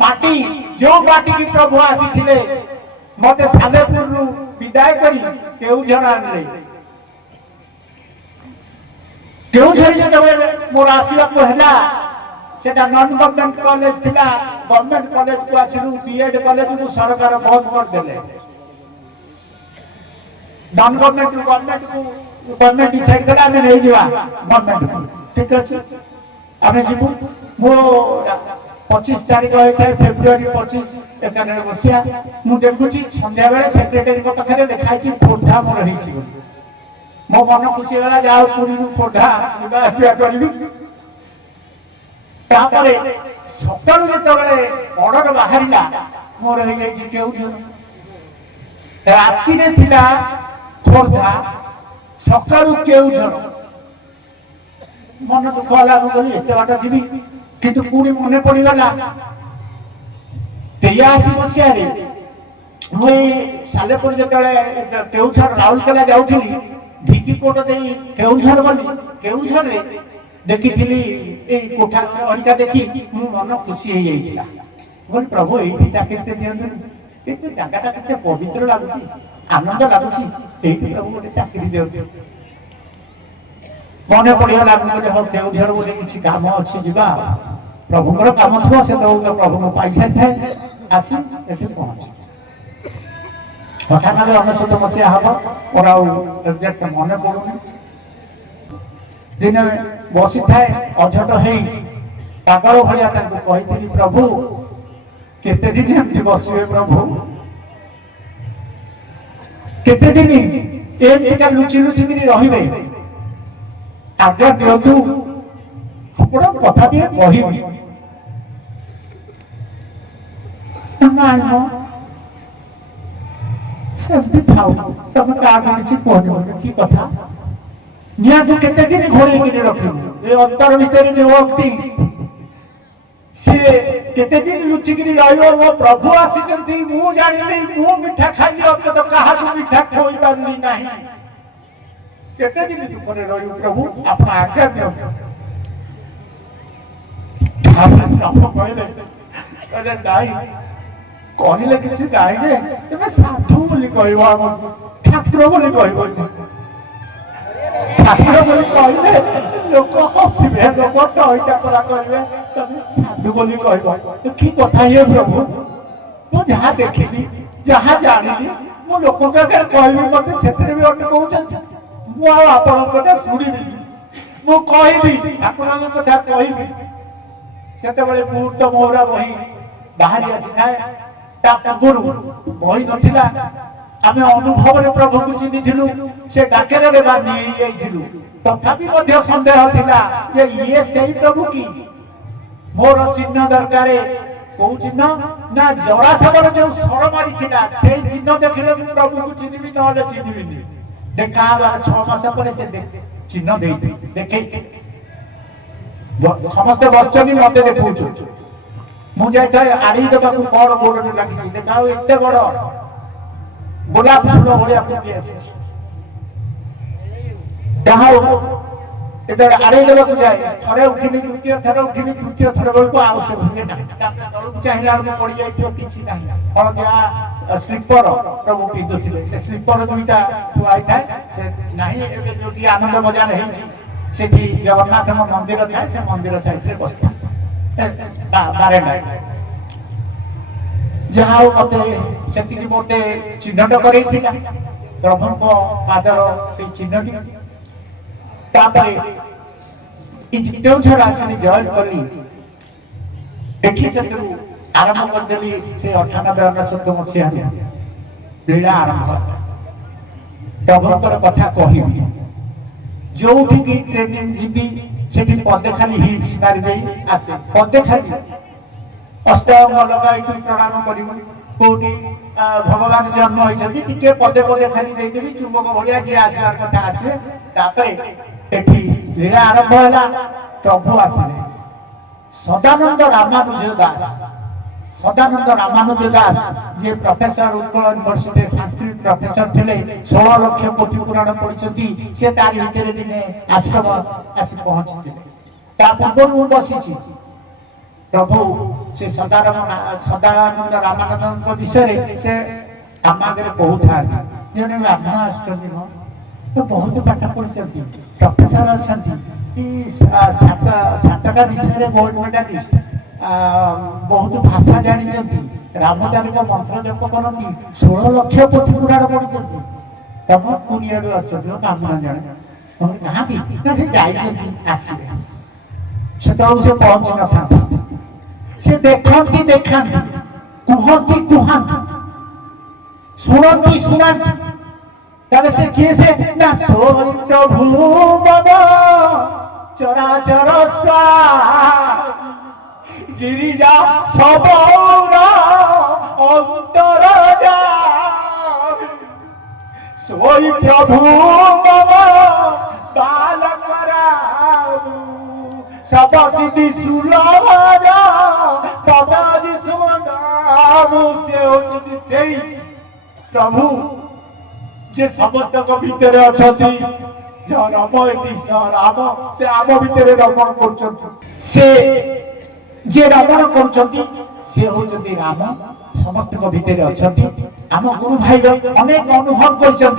ମାଟି ଯେଉଁ ମାଟିକି ପ୍ରଭୁ ଆସିଥିଲେ ମତେ ସାଲେପୁରରୁ ବିଦାୟ କରି କେଉଁଝର ଆଣିଲେ କେଉଁଝର ଯେତେବେଳେ ମୋର ଆସିବାକୁ ହେଲା সেটা নন গভর্নমেন্ট কলেজ ଥିଲା গভর্নমেন্ট কলেজ কো আসিলু বিএড কলেজ কো সরকার বন্ধ কর দেলে নন গভর্নমেন্ট কো গভর্নমেন্ট ডিসাইড কলা আমি নেই যাবা গভর্নমেন্ট ঠিক আছে আমি যাবো মো 25 তারিখ হইଥାଏ ফেব্রুয়ারি 25 91 মସିହା ମୁଁ ଦେଖୁଛି ସନ୍ଧ୍ୟା ବେଳେ ସେକ୍ରେଟାରୀଙ୍କ ପାଖରେ ଲେଖାଇଛି ଖୋର୍ଦ୍ଧା ମୋର ହେଇଛି ମୋ ମନ ଖୁସି ହେଲା ଯାଉ ପୁରୀରୁ ଖୋର୍ଦ୍ଧା ଯିବା ଆସିବା କରିବି ତାପରେ ସକାଳୁ ଯେତେବେଳେ ଅର୍ଡର ବାହାରିଲା ମୋର ହେଇଯାଇଛି କେଉଁଝର ରାତିରେ ଥିଲା ଖୋର୍ଦ୍ଧା ସକାଳୁ କେଉଁଝର ମନ ଦୁଃଖ ହେଲା ମୁଁ କହିଲି ଏତେ ବାଟ ଯିବି କିନ୍ତୁ ପୁଣି ମନେ ପଡିଗଲା 83 ମସିହାରେ ମୁଁ ଏଇ ସାଲେପୁର ଯେତେବେଳେ କେଉଁଝର ରାଉରକେଲା ଯାଉଥିଲି ଢିକିକୋଟ ଦେଇ କେଉଁଝର ଗଲି କେଉଁଝରରେ ଦେଖିଥିଲି এই কোঠা অরিকা দেখি মু মন খুশি হয়ে যাইছিলা বল প্রভু এইটি চাকরিতে দিয়ন্তু কিন্তু জায়গাটা কেতে পবিত্র লাগুছি আনন্দ লাগুছি এইটি প্রভু গোটে চাকরি দিয়ন্তু মনে পড়িগলা বলে হো কেউঝর বলে কিছু কাম আছে ଯିବା প্রভুଙ୍କର কাম থো সে তো প্রভুଙ୍କୁ পাইছে থাকে আসি এতে পৌঁছে ঘটনারে 99 মସିହା হব ওরা এক্সাক্ট মনে পড়ুনি দিনে বসি থাকে অঝট হেই পাগল ভଳିଆ তাকে কইଥିଲି প্রভু কেতে দিন এমতি বসিবে প্রভু কেতে দিন এমতিকা লুচি লুচি করে রহিবে আজ্ঞা দিয়ন্তু আপন কথা দিয়ে কহিবি নাই মো সেমতি থাও তুমি কাকে কিছু কহিব কি কথা নিয়াକୁ କେତେ ଦିନ ଘୋଡେଇକିରି ରଖିବୁ ଏ ଅନ୍ତର ଭିତରେ ଯୋଉ ଅଗ୍ନି ସେ କେତେ ଦିନ ଲୁଚିକିରି ରହିବ ମୋ ପ୍ରଭୁ ଆସିଛନ୍ତି ମୁଁ ଜାଣିଲି ମୁଁ ମିଠା ଖାଇଲି ଅନ୍ତତ କାହାକୁ ମିଠା ଖୋଇ ପାରିଲି ନାହିଁ କେତେ ଦିନ ଦୁଃଖରେ ରହିବୁ ପ୍ରଭୁ ଆପଣ ଆଜ୍ଞା ଦିଅନ୍ତୁ କହିଲେ ନାଇଁ କହିଲେ କିଛି ନାହିଁ ଯେ ତେବେ ସାଧୁ ବୋଲି କହିବ ଆମକୁ ଠାକୁର ବୋଲି କହିବନି ଠାକୁର ବୋଲି କହିଲେ ଲୋକ ହସିବେ ଲୋକ ଟଇଟା ପରା କରିବେ ତମେ ସାଧୁ ବୋଲି କହିବ କି କଥା ଇଏ ପ୍ରଭୁ ମୁଁ ଯାହା ଦେଖିଲି ଯାହା ଜାଣିଲି ମୁଁ ଲୋକଙ୍କ ଆଗରେ କହିବି ମତେ ସେଥିରେ ବି ଅଟକଉଛନ୍ତି ମୁଁ ଆଉ ଆପଣଙ୍କ କଥା ଶୁଣିବି ମୁଁ କହିବି ଆପଣଙ୍କ କଥା କହିବି ସେତେବେଳେ ମୁହୂର୍ତ୍ତ ମୋହରା ବହି ବାହାରି ଆସିଥାଏ ତା ପୂର୍ବରୁ ବହି ନଥିଲା ଆମେ ଅନୁଭବରେ ପ୍ରଭୁକୁ ଚିହ୍ନିଥିଲୁ ସେ ଡାକରରେ ବାନ୍ଧି ହେଇଯାଇଥିଲୁ ତଥାପି ମଧ୍ୟ ସନ୍ଦେହ ଥିଲା ଯେ ଇଏ ସେଇ ପ୍ରଭୁ କି ମୋର ଚିହ୍ନ ଦରକାର କୋଉ ଚିହ୍ନ ନା ଜରାସବର ଯୋଉ ସର ମାରିଥିଲା ସେଇ ଚିହ୍ନ ଦେଖିଲେ ମୁଁ ପ୍ରଭୁକୁ ଚିହ୍ନିବି ନହେଲେ ଚିହ୍ନିବିନି ଦେଖା ହେବାର 6 ମାସ ପରେ ସେ ଚିହ୍ନ ଦେଇଛି ଦେଖେଇ ସମସ୍ତେ ବସିଛନ୍ତି ମତେ ଦେଖଉଛୁ ମୁଁ ଯାଇଥାଏ ଆড়େଇ ଦେବାକୁ କଣ ଗୋଡରେ ଲାଗିଛି ଦେଖା ଏତେ ବଡ ଗୋଲାପ ଫୁଲ ଭଳିଆ ଫୁଟି ଆସିଛି ଯାହା যেତେବେଳେ ଆଡ଼େଇ ଦେବାକୁ ଯାଏ ଥରେ ଉଠିଲି ଦ୍ୱିତୀୟ ଥର ଉଠିଲି ତୃତୀୟ ଥର ବେଳକୁ ଆଉ ସେ ଭୁଲେ ନାହିଁ ତଳକୁ ଚାହିଁଲା ବେଳକୁ ପଡ଼ିଯାଇଥିବ କିଛି ନାହିଁ ହଳଦିଆ ସ୍ଲିପର ପ୍ରଭୁ ପିନ୍ଧୁଥିଲେ ସେ ସ୍ଲିପର ଦୁଇଟା ଥୁଆ ହେଇଥାଏ ସେ ନାହିଁ ଏବେ ଯୋଉଠି ଆନନ୍ଦ ବଜାର ହେଇଛି ସେଠି ଜଗନ୍ନାଥଙ୍କ ମନ୍ଦିର ଥାଏ ସେ ମନ୍ଦିର ସାଇଡରେ ବସିଥାଏ ବାରେଣ୍ଡା ଯାହା ହଉ ମତେ ସେତିକି ଗୋଟେ ଚିହ୍ନଟ କରେଇଥିଲା ପ୍ରଭୁଙ୍କ ପାଦର ସେଇ ଚିହ୍ନଟି ତାପରେ କେଉଁଝର ଆସିଲି ଜଏନ୍ କଲି ଏଠି ସେଥିରୁ ଆରମ୍ଭ କରିଦେଲି ସେ 98-99 ମସିହାରେ ଲୀଳା ଆରମ୍ଭ ପ୍ରଭୁଙ୍କର କଥା କହିବି ଯୋଉଠିକି ଟ୍ରେନିଂ ଯିବି ସେଠି ପଦେ ଖାଲି ହିଟ୍ସ ମାରିଦେଇ ଆସେ ପଦେ ଖାଲି ଅଷ୍ଟାଙ୍ଗ ଲଗାଇକି ପ୍ରଣାମ କରିବୁ କୋଉଠି ଭଗବାନ ଜନ୍ମ ହୋଇଛନ୍ତି ଟିକେ ପଦେ ପଦେ ଖାଲି ଦେଇଦେବି ଚୁମ୍ବକ ଭଳିଆ ଯିଏ ଆସିବାର କଥା ଆସିବେ ତାପରେ ଏଠି ଲୀଳା ଆରମ୍ଭ ହେଲା ପ୍ରଭୁ ଆସିଲେ ସଦାନନ୍ଦ ରାମାନୁଜ ଦାସ ଯିଏ ପ୍ରଫେସର ଉତ୍କଳ ୟୁନିଭର୍ସିଟି ସଂସ୍କୃତ ପ୍ରଫେସର ଥିଲେ 16 ଲକ୍ଷ ପୋଥି ପୁରାଣ ପଢିଛନ୍ତି ସେ ତାରି ଭିତରେ ଦିନେ ଆଶ୍ରମ ଆସି ପହଞ୍ଚିଥିଲେ ତା ପୂର୍ବରୁ ମୁଁ ବସିଛି ପ୍ରଭୁ ସେ ସଦାନନ୍ଦ ରାମାନନ୍ଦଙ୍କ ବିଷୟରେ ସେ ଆମ ଆଗରେ କହୁଥାନ୍ତି ଜଣେ ବ୍ରାହ୍ମଣ ଆସୁଛନ୍ତି ବହୁତ ପାଠ ପଢିଛନ୍ତି ପ୍ରଫେସର ଅଛନ୍ତି ସାତଟା ବିଷୟରେ ଗୋଲ୍ଡ ମେଡାଲିଷ୍ଟ ବହୁତ ଭାଷା ଜାଣିଛନ୍ତି ରାମଦାନଙ୍କ ମନ୍ତ୍ର ଜପ କରନ୍ତି 16 ଲକ୍ଷ ପୋଥି ପୁରାଣ ପଢିଛନ୍ତି ତମ ପୁଣିଆଡୁ ଆସୁଛନ୍ତି ବ୍ରାହ୍ମଣ ଜଣେ କାହାନ୍ତି ନା ସେ ଯାଇଛନ୍ତି ଆସିବେ ସେତେବେଳକୁ ସେ ପହଞ୍ଚି ନଥାନ୍ତି ସେ ଦେଖନ୍ତି କୁହନ୍ତି ଶୁଣନ୍ତି ତାହେଲେ ସେ କିଏ ସେ ନା ସୋଇ ପ୍ରଭୁ ମମ ଚରାଚର ଗିରିଜା ସବର ଅନ୍ତର ସୋଇ ପ୍ରଭୁ ମମ ବାଲକରା সব সিদ্ধি সুলভ পদাজি সুনামু সে হচ্ছে সেই প্রভু যে সমস্তଙ୍କ ভিতরে অଛନ୍ତି রাম রাম সে আম ভিতরে রমণ করছেন সে যে রমণ করছেন সে হচ্ছেন রাম সমস্তଙ୍କ ভিতরে অଛନ୍ତି আম গুরু ভাই অনেক অনুভব করছেন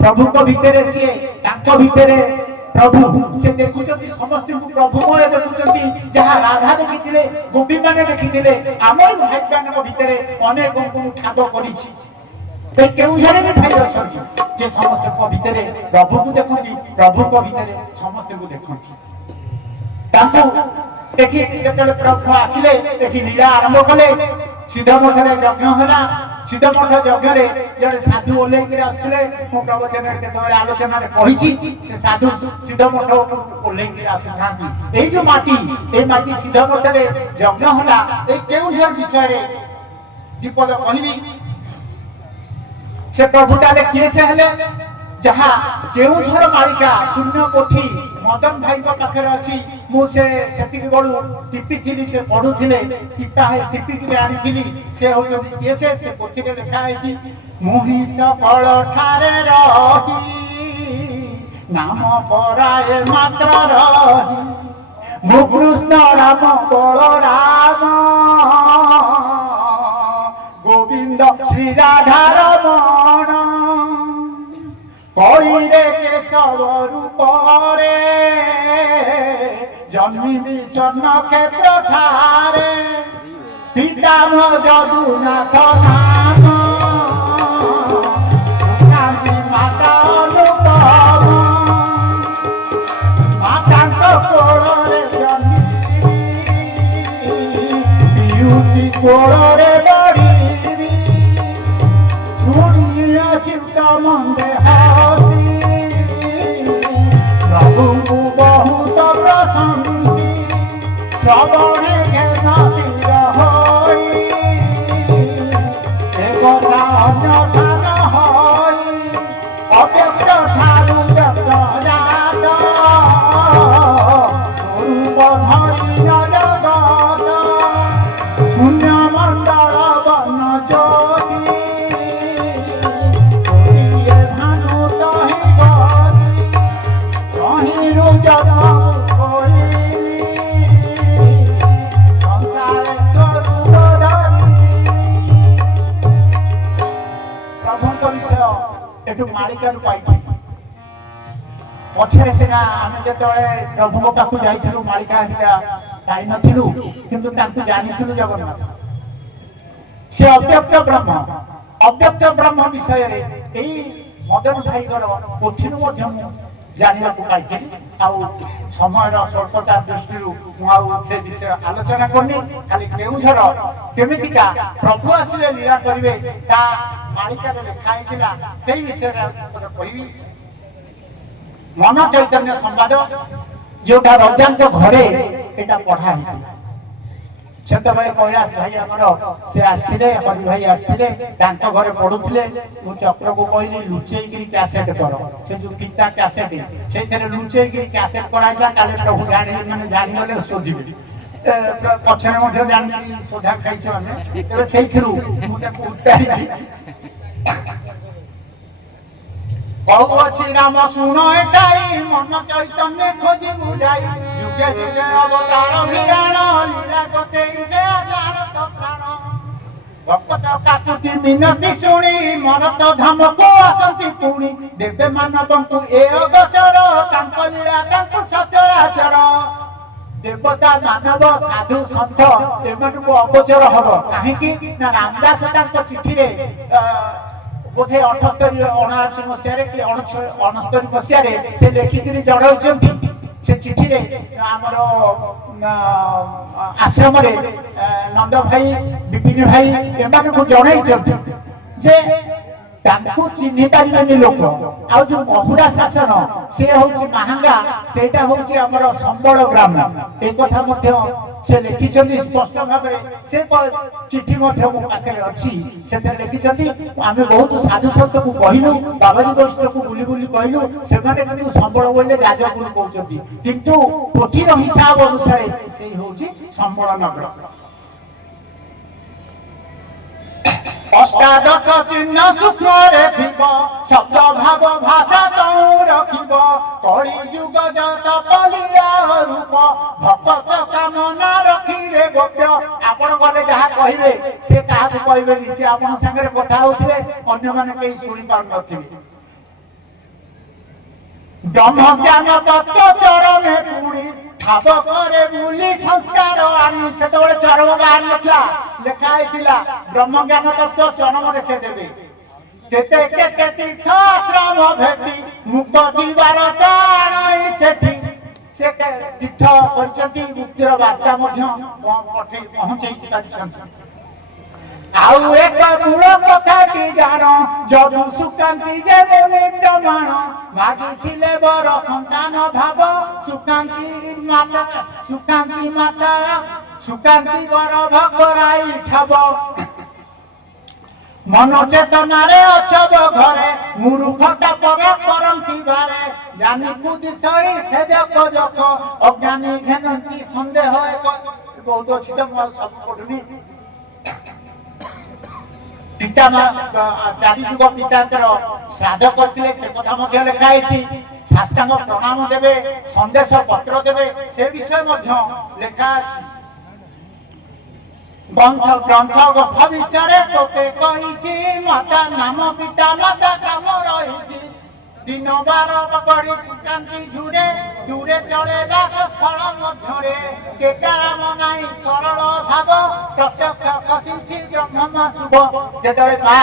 প্রভুଙ୍କ ভিতরে সে তাଙ୍କ ভিতরে प्रभु से देखुचंती समस्त प्रभु मोरे देखुचंती जहां राधा देखिथिले गोपी माने देखिथिले आमर भाई मानक भितरे अनेक को ठाद करिछि ए केउ जने भी भाई अछंती जे समस्त को भितरे प्रभु को देखंती प्रभु को भितरे समस्त को देखंती ताको एठी जेतले प्रभु आसिले एठी लीला आरंभ कले सीधा मठरे यज्ञ होला सीधा मठ यज्ञ रे जड़े साधु ओले के आस्थिले मो प्रवचन केतबेले आलोचना रे कहिछि से साधु सीधा मठ ओले के आसिथांती ए जो माटी सीधा मठ रे यज्ञ होला ए केउझर विषय रे विपद कहिबी से प्रभु ताले किए से हले जहा केउझर मालिका शून्य पोथी मदन भाई को पाखरे अछि मु से सेति बडू टिपी थिली से पढु थिले टिपा है टिपी के आनी थिली से हो जो केसे से पोथी रे लिखा है जी मोहि सफल ठारे रही नाम पराए मात्र रही मु कृष्ण राम बलराम गोविंद श्री राधा रमण कईरे केशव रूप रे जन्मी विषण क्षेत्र ठारे पितामह जदुनाथ नाम सुनामी माता अनुपम मातांक कोल रे जन्मी पियूसी कोल रे बड़ी सुनिया चिंता मंदे प्रभु बहुत प्रशंसी श्रवणे ज्ञान तीर होई एकता अन्यथा न होई अव्यक्त ठारू व्यक्त जात स्वरूप धरि न जगत शून्य मंडल वन ज्योति भानु तहि गति जन्म ସେଠୁ ମାଳିକାରୁ ପାଇଥିଲି। ପଛରେ ସିନା ଆମେ ଯେତେବେଳେ ପ୍ରଭୁଙ୍କ ପାଖକୁ ଯାଇଥିଲୁ ମାଳିକା ହେରିକା ପାଇନଥିଲୁ, କିନ୍ତୁ ତାଙ୍କୁ ଜାଣିଥିଲୁ ଜଗନ୍ନାଥ। ସେ ଅବ୍ୟକ୍ତ ବ୍ରହ୍ମ ବିଷୟରେ ଏଇ ମଦନ ଭାଇଙ୍କର ପୋଥିରୁ ମଧ୍ୟ ମୁଁ ଜାଣିବାକୁ ପାଇଥିଲି। ଆଉ ସମୟର ସ୍ୱଳ୍ପତା ଦୃଷ୍ଟିରୁ ମୁଁ ଆଉ ସେ ବିଷୟ ଆଲୋଚନା କରିନି। ଖାଲି କେଉଁଝର କେମିତିକା ପ୍ରଭୁ ଆସିଲେ ଲୀଳା କରିବେ ତା ମାଳିକାରେ ଲେଖା ହେଇଥିଲା, ସେଇ ବିଷୟରେ କହିବି। ମନ ଚୈତନ୍ୟ ସମ୍ବାଦ, ଯୋଉଟା ରଜାଙ୍କ ଘରେ ଏଟା ପଢା ହେଇଥିଲା। ସେତେବେଳେ କୈଳାସ ଭାଇ ଆମର ସେ ଆସିଥିଲେ, ହରି ଭାଇ ଆସିଥିଲେ, ତାଙ୍କ ଘରେ ପଢୁଥିଲେ। ମୁଁ ଚକ୍ରକୁ କହିଲି ଲୁଚେଇକିରି କ୍ୟାସେଟ କର, ସେ ଯୋଉ ଗୀତା କ୍ୟାସେଟ ସେଇଥିରେ ଲୁଚେଇକିରି କ୍ୟାସେଟ କରାଇଥିଲା। କାଳେ ପ୍ରଭୁ ଜାଣିଗଲେ ଶୋଧିବେ। ପଛରେ ମଧ୍ୟ ଜାଣିକି ସୋଧା ଖାଇଛୁ ଆମେ। ତେବେ ସେଇଥିରୁ ମୁଁ ତାକୁ ଉତ୍ତାରିଲି। କହୁଅଛି ରାମ ଶୁଣ ଏଟାଇ, ମନ ଚୈତନ୍ୟ ଖୋଜି ବୁଝାଇ, ଯୁଗେ ଯୁଗେ ଅବତାର ଭିରାଣ, ଲୀଳା ବସେଇ ସେ ଆଧାରତ ପ୍ରାଣ। ଭକ୍ତ କାକୁତି ମିନତି ଶୁଣି, ମରତ ଧାମକୁ ଆସନ୍ତି ପୁଣି, ଦେବେ ମାନବଙ୍କୁ ଏ ଅଗୋଚର, ତାଙ୍କ ଲୀଳା ତାଙ୍କୁ ସଚରାଚର। ଦେବତା ମାନବ ସାଧୁ ସନ୍ଥ ଏମାନଙ୍କୁ ଅଗୋଚର ହବ କାହିଁକି ନା ରାମଦାସ ତାଙ୍କ ଚିଠିରେ ବୋଧେ 78-79 ମସିହାରେ କି 69 ମସିହାରେ ସେ ଲେଖିକିରି ଜଣାଉଛନ୍ତି। ସେ ଚିଠିରେ ଆମର ଆଶ୍ରମରେ ନନ୍ଦ ଭାଇ, ବିପିନ ଭାଇ ଏମାନଙ୍କୁ ଜଣାଇଛନ୍ତି ଯେ ତାଙ୍କୁ ଚିହ୍ନି ପାରିବେନି ଲୋକ। ଆଉ ଯୋଉ ମହୁରା ଶାସନ ସେ ହଉଛି ମାହାଙ୍ଗା, ସେଇଟା ହଉଛି ଆମର ସମ୍ବଳ ଗ୍ରାମ। ଏ କଥା ମଧ୍ୟ ସେ ଲେଖିଛନ୍ତି ସ୍ପଷ୍ଟ ଭାବରେ। ସେ ଚିଠି ମଧ୍ୟ ମୋ ପାଖରେ ଅଛି। ସେଥିରେ ଲେଖିଛନ୍ତି ଆମେ ବହୁତ ସାଧୁ ସନ୍ତକୁ କହିଲୁ, ବାବାଜୀ ବୈଷ୍ଣବଙ୍କୁ ବୁଲି ବୁଲି କହିଲୁ, ସେମାନେ କିନ୍ତୁ ସମ୍ବଳ ବୋଇଲେ ଯାଜପୁର କହୁଛନ୍ତି, କିନ୍ତୁ ପୋଥିର ହିସାବ ଅନୁସାରେ ସେଇ ହଉଛି ସମ୍ବଳ ନଗର। ଅଷ୍ଟାଦଶ ଚିହ୍ନ ସୂକ୍ଷ୍ମରେ ଥିବ, ଶବ୍ଦ ଭାବ ଭାଷା ତୁ ରଖିବ, କଳି ଯୁଗ ଯତ ପଲିଆ ରୂପ, ଭକ୍ତ କାମନା ରଖିଲେ ଗୋପ୍ୟ। ଆପଣ ଗଲେ ଯାହା କହିବେ ସେ କାହାକୁ କହିବେନି, ସେ ଆପଣଙ୍କ ସାଙ୍ଗରେ କଥା ହଉଥିବେ, ଅନ୍ୟମାନେ କେହି ଶୁଣି ପାରୁନଥିବେ। ବ୍ରହ୍ମ ଜ୍ଞାନ ତତ୍ତ୍ୱ ଚରମେ ପୁଣି, ଠାବ କରେ ବୋଲି ସଂସ୍କାର ଆଣି। ସେତେବେଳେ ଚରମ ବାହାରି ନଥିଲା, ଲେଖା ହେଇଥିଲା ବ୍ରହ୍ମ ଜ୍ଞାନ ତତ୍ତ୍ୱ ଚରମରେ ସେ ଦେବେ। କେତେ କେତେ ତୀର୍ଥ ଆଶ୍ରମ ଭେଟି, ମୁକ୍ତ ଦିବାର ଜାଣଇ ସେଠି। ସେ ତୀର୍ଥ କରିଛନ୍ତି, ମୁକ୍ତିର ବାର୍ତ୍ତା ମଧ୍ୟ ପହଞ୍ଚେଇ ପାରିଛନ୍ତି। ଆଉ ଏକ ମୂଳ କଥାଟି ଜାଣ, ଯଦୁ ସୁକାନ୍ତି ଯେ ପ୍ରମାଣ, ମାଗିଥିଲେ ବର ସନ୍ତାନ ଭାବ, ସୁକାନ୍ତି ମାତା ସୁକାନ୍ତି ଗର୍ଭ କରାଇ ଠାବ। ମନ ଚେତନାରେ ଅଛବ ଘରେ, ମୂର୍ଖଟା ପର କରନ୍ତି ବାରେ, ଜ୍ଞାନୀକୁ ଦିଶଇ ସେ ଜକ ଜକ, ଅଜ୍ଞାନୀ ଘେନନ୍ତି ସନ୍ଦେହ ଏକ। ବହୁତ ଅଛି ତ ମୁଁ ଆଉ ସବୁ ପଢୁନି। ପିତା ଚାରି ଯୁଗ ପିତାଙ୍କର ଶ୍ରାଦ୍ଧ କରିଥିଲେ, ସେ କଥା ମଧ୍ୟ ଲେଖା ହେଇଛି। ଶାସ୍ତ୍ରାଙ୍ଗ ପ୍ରଣାମ ଦେବେ, ସନ୍ଦେଶ ପତ୍ର ଦେବେ, ସେ ବିଷୟ ମଧ୍ୟ ଲେଖା ଅଛି। ଗ୍ରନ୍ଥ ଭବିଷ୍ୟରେ ତୋତେ କହିଛି, ମାତା ନାମ ପିତା ମାତା କାମ ରହିଛି। ଦିନ ବାର ପକଡ଼ି ସୁକାନ୍ତି ଝୁରେ, ଦୂରେ ଚଳେ ବାସ ସ୍ଥଳ ମଧ୍ୟରେ। କେକାରାମ ନାହିଁ ସରଳ ଭାବ, ପ୍ରତ୍ୟକ୍ଷ ଖସିଛି ବ୍ରହ୍ମ ଶୁଭ। ଯେତେବେଳେ ମା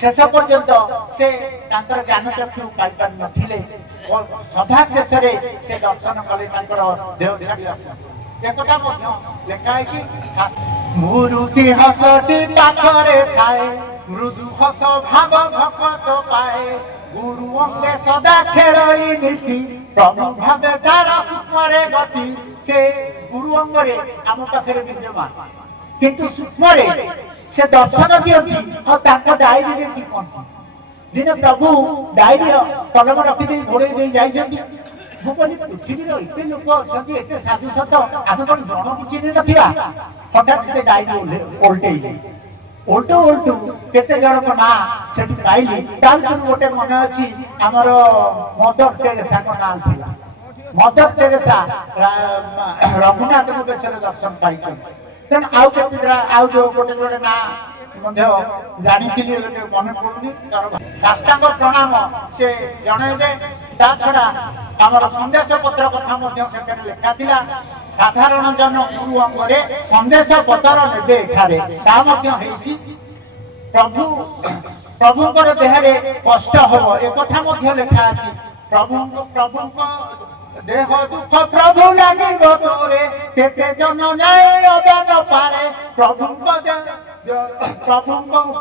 ଶେଷ ପର୍ଯ୍ୟନ୍ତ ସେ ତାଙ୍କର ଜ୍ଞାନ ଚକ୍ଷୁ ପାଇପାରି ନଥିଲେ, ସଭା ଶେଷରେ ସେ ଦର୍ଶନ କଲେ ତାଙ୍କର ଦେହ ଛାଡ଼ିବା। ଏକଥା ମଧ୍ୟ ଲେଖା ହେଇଛି। ମୃଦୁ ହସଟି ପାଖରେ ଥାଏ, ମୃଦୁ ହସ ଭାବ ଭକତ ପାଏ। ଗୁରୁ ଅଙ୍ଗେ ସଦା ଖେଳଇ ନିଶି, ପ୍ରଭୁ ଭାବେ ତାର ସୂକ୍ଷ୍ମରେ ଗତି। ସେ ଗୁରୁ ଅଙ୍ଗରେ ଆମ ପାଖରେ ବିଦ୍ୟମାନ, କିନ୍ତୁ ସୂକ୍ଷ୍ମରେ ସେ ଦର୍ଶନ ଦିଅନ୍ତି। ଆଉ ତାଙ୍କ ଡାଏରୀରେ ଟିପନ୍ତି। ଦିନେ ପ୍ରଭୁ ଡାଏରୀ କଲମ ରଖିଦେଇ ଘୋଡ଼େଇ ଦେଇ ଯାଇଛନ୍ତି। ମୁଁ କହିଲି ପୃଥିବୀର ଏତେ ଲୋକ ଅଛନ୍ତି, ଏତେ ସାଧୁ ସନ୍ଥ, ଆମେ କଣ ଜଣକୁ ଚିହ୍ନି ନଥିବା? ହଠାତ୍ ସେ ଡାଏରୀ ଓଲଟେଇଲେ। ଓଲଟୁ କେତେ ଜଣଙ୍କ ନାଁ ସେଠି ପାଇଲି। ତା ଭିତରୁ ଗୋଟେ ମନେ ଅଛି, ଆମର ମଦର ଟେରେସାଙ୍କ ନାଁ ଥିଲା। ମଦର ଟେରେସା ରଘୁନାଥଙ୍କ ବେଶରେ ଦର୍ଶନ ପାଇଛନ୍ତି। ତେଣୁ ଆଉ କେତେଟା ଆଉ ଯୋଉ ଗୋଟେ ନାଁ ଜାଣିଥିଲି ମନେ ପଡୁନି ସାଷ୍ଟାଙ୍ଗ ପ୍ରଣାମ ସେ ଜଣେଇଲେ। ତା ଛଡା ଆମର ସନ୍ଦେଶ ପତ୍ର କଥା ମଧ୍ୟ ସେଥିରେ ଲେଖା ଥିଲା। ସାଧାରଣ ଜନ ଗୁରୁ ଅଙ୍ଗରେ ସନ୍ଦେଶ ପତ୍ର ନେବେ ଏଠାରେ, ତାହା ମଧ୍ୟ ହେଇଛି। ପ୍ରଭୁଙ୍କର ଦେହରେ କଷ୍ଟ ହବ ଏକଥା ମଧ୍ୟ ଲେଖା ଅଛି। ପ୍ରଭୁଙ୍କ ଦେହ ଦୁଃଖ ପ୍ରଭୁ ଲାଗିବ ତୋରେ, କେତେ ଜନ ଯାଏ ଅଜାନ ପାରେ।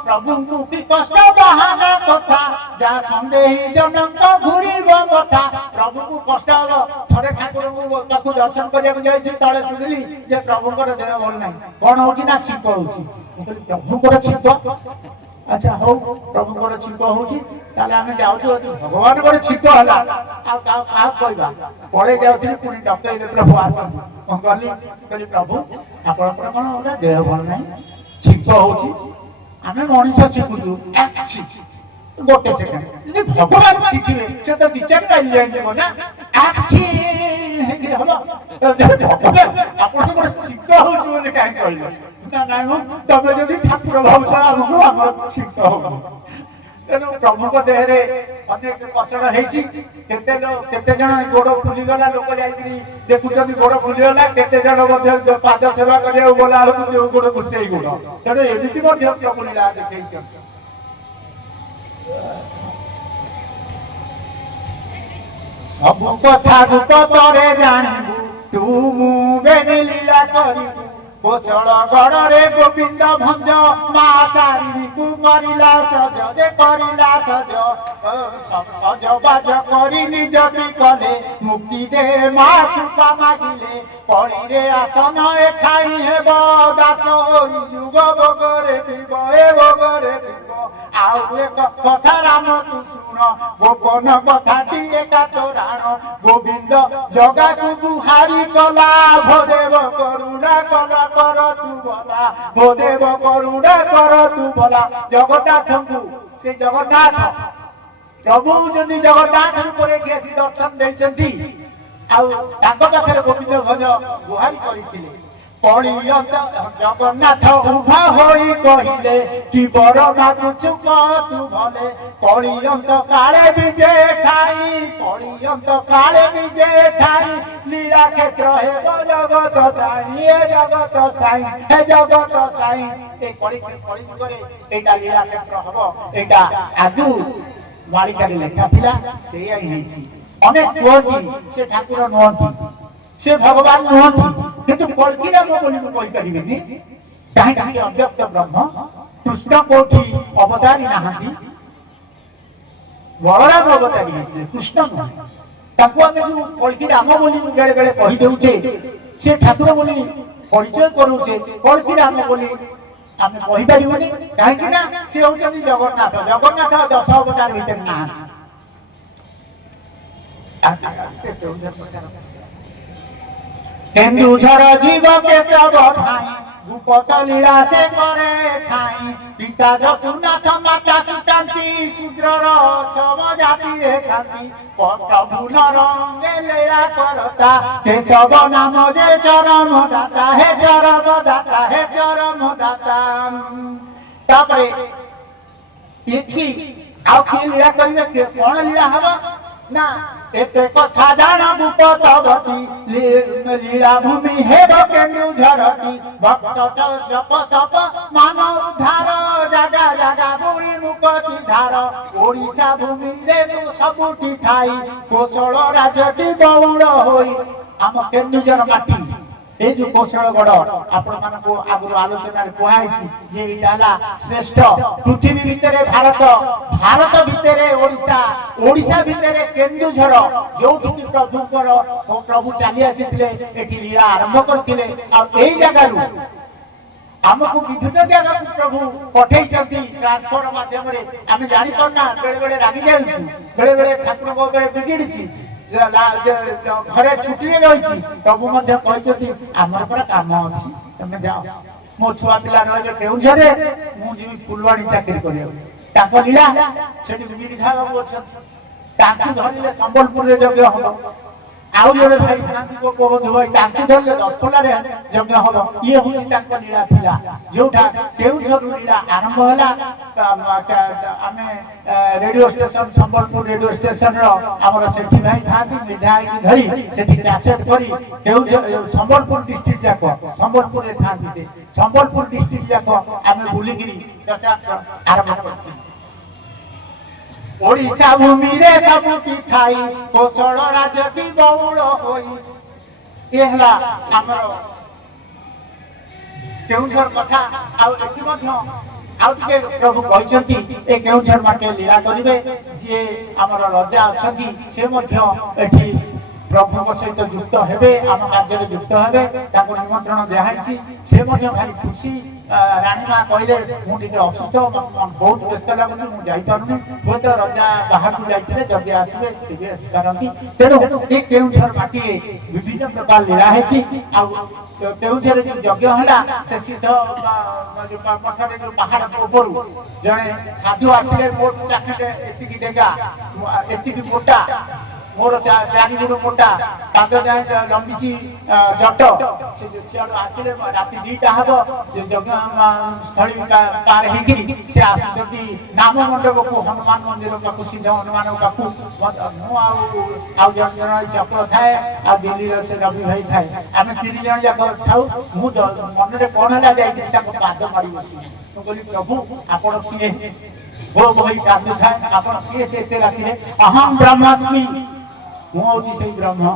ପ୍ରଭୁଙ୍କୁ କି କଷ୍ଟ ବାହାନା କଥା, ଯାହା ସନ୍ଦେହୀ ଜନଙ୍କ ଘୁରିବ କଥା। ପ୍ରଭୁଙ୍କୁ କଷ୍ଟ ହବ। ଥରେ ଠାକୁରଙ୍କୁ ତାକୁ ଦର୍ଶନ କରିବାକୁ ଯାଇଛି, ତଳେ ଶୁଣିଲି ଯେ ପ୍ରଭୁଙ୍କର ଦେହ ଭଲ ନାହିଁ। କଣ ହଉଛି ନା ଛିଙ୍କ ହଉଛି। ପ୍ରଭୁଙ୍କର ଛିଙ୍କ, ଆଚ୍ଛା ହଉ ପ୍ରଭୁଙ୍କର ଛିଙ୍କ ହଉଛି, ତାହେଲେ ଆମେ ଯାଉଛୁ। ଯଦି ଭଗବାନଙ୍କର ଛିଙ୍କ ହେଲା ଆଉ କାହାକୁ କହିବା? ପଳେଇ ଯାଉଥିଲି, ପୁଣି ଡକେଇଲେ ପ୍ରଭୁ ଆସନ୍ତୁ। କଣ କହିଲି ପ୍ରଭୁ ଆପଣଙ୍କର କଣ ଗୋଟେ ଦେହ ଭଲ ନାହିଁ, ଛିଙ୍କ ହଉଛି। ଆମେ ମଣିଷ ଛିଙ୍କୁଛୁ, ଗୋଟେ ସେକେଣ୍ଡ। ଯଦି ଭଗବାନ ଛିଙ୍କିବେ ସେ ତ ବିଚାର ପାଇଲି ଯାଇଯିବ ନା। ହବ ଭଗବାନ ଆପଣଙ୍କର ଛିଙ୍କ ହଉଛି ବୋଲି କାହିଁ କହିଲେ? ନା ନାଇଁ ମ, ତମେ ଯଦି ଠାକୁର ଭାବୁଛ ଆମକୁ ଆମର ଛିଙ୍କ ହବ। ତେଣୁ ପ୍ରଭୁଙ୍କ ଦେହରେ ଅନେକ କଷ୍ଟ ହେଇଛି। କେତେ ଜଣ ଗୋଡ ଫୁଲିଗଲା, ଲୋକ ଯାଇକିରି ଦେଖୁଛନ୍ତି ଗୋଡ ଫୁଲିଗଲା। କେତେ ଜଣ ମଧ୍ୟ ପାଦ ସେବା କରିବାକୁ ଗଲା ବେଳକୁ ଯୋଉ ଗୋଡ ସେଇ ଗୋଡ। ତେଣୁ ଏମିତି ମଧ୍ୟ ପ୍ରଭୁ ଲୀଳା ଦେଖେଇଛନ୍ତି। ସବୁ କଥା ରୂପରେ ଜାଣିବୁ, ତୁ ମୁଁ ବେନି ଲୀଳା କରିବୁ। କୋଶଳ ଗଡ଼ରେ ଗୋବିନ୍ଦ ଭଞ୍ଜ, ମା ତାରିଣୀକୁ କରିଲା ସଜ, କରିଲା ସଜ। ସଜବାଜ କରି ନିଜଟି କଲେ, ମୁକ୍ତି ଦେ ମା କୃପା ମାଗିଲେ। କଳିରେ ଆସନ ଏ ଠାଇ ହେବ, ଦାସ ଯୁଗ ଭୋଗରେ ଥିବ, ଏ ଭୋଗରେ ଥିବ। ଆଉ ଏକ କଥା ରାମ ତୁ ଶୁଣ, ଗୋପନ କଥାଟି ଏକା ତୋରାଣ। ଗୋବିନ୍ଦ ଜଗାକୁ ଗୁହାରି କଲା, ଭୋଦେବ କରୁଣା କଲା କର ତୁ ବଲା। ଭୋଦେବ କରୁଣା କର ତୁ ବଲା। ଜଗନ୍ନାଥଙ୍କୁ, ସେ ଜଗନ୍ନାଥ ପ୍ରଭୁ ଯଦି ଜଗନ୍ନାଥ ରୂପରେ ଆସି ଦର୍ଶନ ଦେଇଛନ୍ତି, ଆଉ ତାଙ୍କ ପାଖରେ ଗୋବିନ୍ଦ ଭଞ୍ଜ ଗୁହାରି କରିଥିଲେ। ଜଗନ୍ନାଥ ଉଭା ହୋଇ କହିଲେ, କି ବର ମାଗୁଛୁ ତୁ ଭଲେ। କଳିଅନ୍ତ କାଳେ ବିଜେ ଠାଇ, କଳିଅନ୍ତ କାଳେ ବିଜେ ଠାଇ। ଲୀଳା କ୍ଷେତ୍ର ହେବ ଜଗତ ସାଇ, ଏ ଜଗତ ସାଇ, ଏ ଜଗତ ସାଇ। ଏ କଳିଯୁଗରେ ଏଇଟା ଲୀଳା କ୍ଷେତ୍ର ହବ। ଏଇଟା ଆଗୁ ମାଳିକାରେ ଲେଖା ଥିଲା, ସେଇଆ ହେଇଛି। ଅନେକ କୁହନ୍ତି ସେ ଠାକୁର ନୁହନ୍ତି, ସେ ଭଗବାନ ନୁହନ୍ତି, କିନ୍ତୁ କଳ୍କି ରାମ ବୋଲି ମୁଁ କହିପାରିବିନି। କାହିଁକି? ସେ ଅବ୍ୟକ୍ତ ବ୍ରହ୍ମ। କୃଷ୍ଣ କୋଉଠି ଅବତାରି ନାହାନ୍ତି, ବଳରାମ ଅବତାରି ହେଇଥିଲେ, କୃଷ୍ଣ ନୁହଁ। ତାକୁ ଆମେ ଯୋଉ କଳ୍କି ରାମ ବୋଲି ବେଳେ ବେଳେ କହିଦେଉଛେ, ସେ ଠାକୁର ବୋଲି ପରିଚୟ କରୁଛେ, କଳ୍କି ରାମ ବୋଲି ଆମେ କହିପାରିବୁନି। କାହିଁକି ନା ସେ ହଉଛନ୍ତି ଜଗନ୍ନାଥ। ଜଗନ୍ନାଥ 10 ଅବତାର ଭିତରେ ନାହାନ୍ତି। କେନ୍ଦୁଝର ଯିବ କେଶବ ଧାଇଁ, ଭୂପତ ଲୀଳା ସେ କରେ ଠାଇଁ। ପିତା ଜଗନ୍ନାଥ ମାତା ସୁତାନ୍ତି, ଶୂଦ୍ରର ଛବ ଜାତିରେ ଥାନ୍ତି। ପ୍ରଭୁ ନରଙ୍ଗେ ଲୀଳା କରତା, କେଶବ ନାମ ଯେ ଚରମ ଦାତା, ହେ ଚରମ ଦାତା, ହେ ଚରମ ଦାତା। ତାପରେ ଏଠି ଆଉ କିଏ ଲୀଳା କରିବେ? କଣ ଲୀଳା ହବ ନା, ଏତେ କଥା ଜାଣ ଭୂପତବତୀ, ଲୀଳା ଭୂମି ହେବ କେନ୍ଦୁଝରଟି। ଭକ୍ତ ଜପ ତପ ମାନ ଉଦ୍ଧାର, ଜାଗା ଜାଗା ବୁଳି ମୁକତି ଧାର। ଓଡ଼ିଶା ଭୂମିରେ ସବୁଠି ଥାଇ, କୋଶଳ ରାଜଟି ବଉଳ ହୋଇ। ଆମ କେନ୍ଦୁଝର ମାଟି, এই যে কৌশলগড় ଆପଣମାନଙ୍କୁ ଆଗରୁ ଆଲୋଚନାରେ କୁହାଯାଇଛି ଯେ ଏଇଟା ହେଲା ଶ୍ରେଷ୍ଠ। ପୃଥିବୀ ଭିତରେ ଭାରତ, ଭାରତ ଭିତରେ ଓଡ଼ିଶା, ଓଡ଼ିଶା ଭିତରେ କେନ୍ଦୁଝର, ଯୋଉଠିକି ପ୍ରଭୁ ଚାଲି ଆସିଥିଲେ, ଏଠି ଲୀଳା ଆରମ୍ଭ କରିଥିଲେ। ଆଉ ଏଇ ଜାଗାରୁ ଆମକୁ ବିଭିନ୍ନ ଜାଗାକୁ ପ୍ରଭୁ ପଠେଇଛନ୍ତି ଟ୍ରାନ୍ସଫର ମାଧ୍ୟମରେ। ଆମେ ଜାଣିପାରୁନା, ବେଳେ ବେଳେ ରାଗି ଯାଉଛୁ, ବେଳେ ବେଳେ ଠାକୁରଙ୍କ ଉପରେ ବିଗିଡିଛି, ଘରେ ଛୁଟିରେ ରହିଛି। ପ୍ରଭୁ ମଧ୍ୟ କହିଛନ୍ତି ଆମର ପୁରା କାମ ଅଛି, ତମେ ଯାଅ। ମୋ ଛୁଆ ପିଲା ରହିବେ କେଉଁଝରରେ, ମୁଁ ଯିବି ଫୁଲବାଣୀ ଚାକିରି କରିବାକୁ। ତାଙ୍କ ଲୀଳା ସେଠି ବିରିଧା ବାବୁ ଅଛନ୍ତି, ତାଙ୍କୁ ଧରିଲେ ସମ୍ବଲପୁରରେ ଯଜ୍ଞ ହବ। आउ जड़े भाई गोबंधु भाई धरले 10 पल्लारे यज्ञ हम ये हूँ लीला थिला जोटा केउझर लीला आरंभ होला आम radio station Sambalpur radio station आमर सेठी भाई था विधायक धरी सेठी कैसेट करी केउझर संबलपुर डिस्ट्रिक्ट जाक संबलपुर रे था से संबलपुर डिस्ट्रिक्ट जाक आम बुलिगिरी आरंभ करती ओडिशा भूमि रे सबु की खाई कोसळ राज्य की बहुल होई एहला हमर केउझर कथा आ एठी मध्य आ टिके प्रभु कहचंती ए केउझर माटे लीला करिवे जे हमर राजा अछंती से मध्य एठी प्रभु सहित युक्त हेबे आम कार्य युक्त हेबे ताको निमंत्रण देहाइछि से मध्य भारी खुशी रानीमा कहले मुझे असुस्थ बहुत व्यस्त लगुच मुझे हुए तो रजा बाहर को जाइए जदि आसवे सी आसपारती तेणु ये केउझर माटी विभिन्न प्रकार लीला है केउझर जो यज्ञ है से सिद्ध मठरे जो पहाड़ ऊपर जड़े साधु आसिले मोट चाखंडे एति डेगा एति मोटा मोर चारि गुण मोटा पाद जाए लंबी जट आसिले राति 2टा हम यज्ञ स्थली पार होगी से आसुँच नाम मंडप को हनुमान मंदिर पाक सिद्ध हनुमान पाक जन चक्र थाए आ दिल्ली से रवि भाई थाए आम 3 जन जाक था मन कौन है जाए पाद मारी बस कहली प्रभु आपण किए गो बही कांदु थाए आप किए से राति अहम ब्रह्मास्मि मुझे से ब्रह्म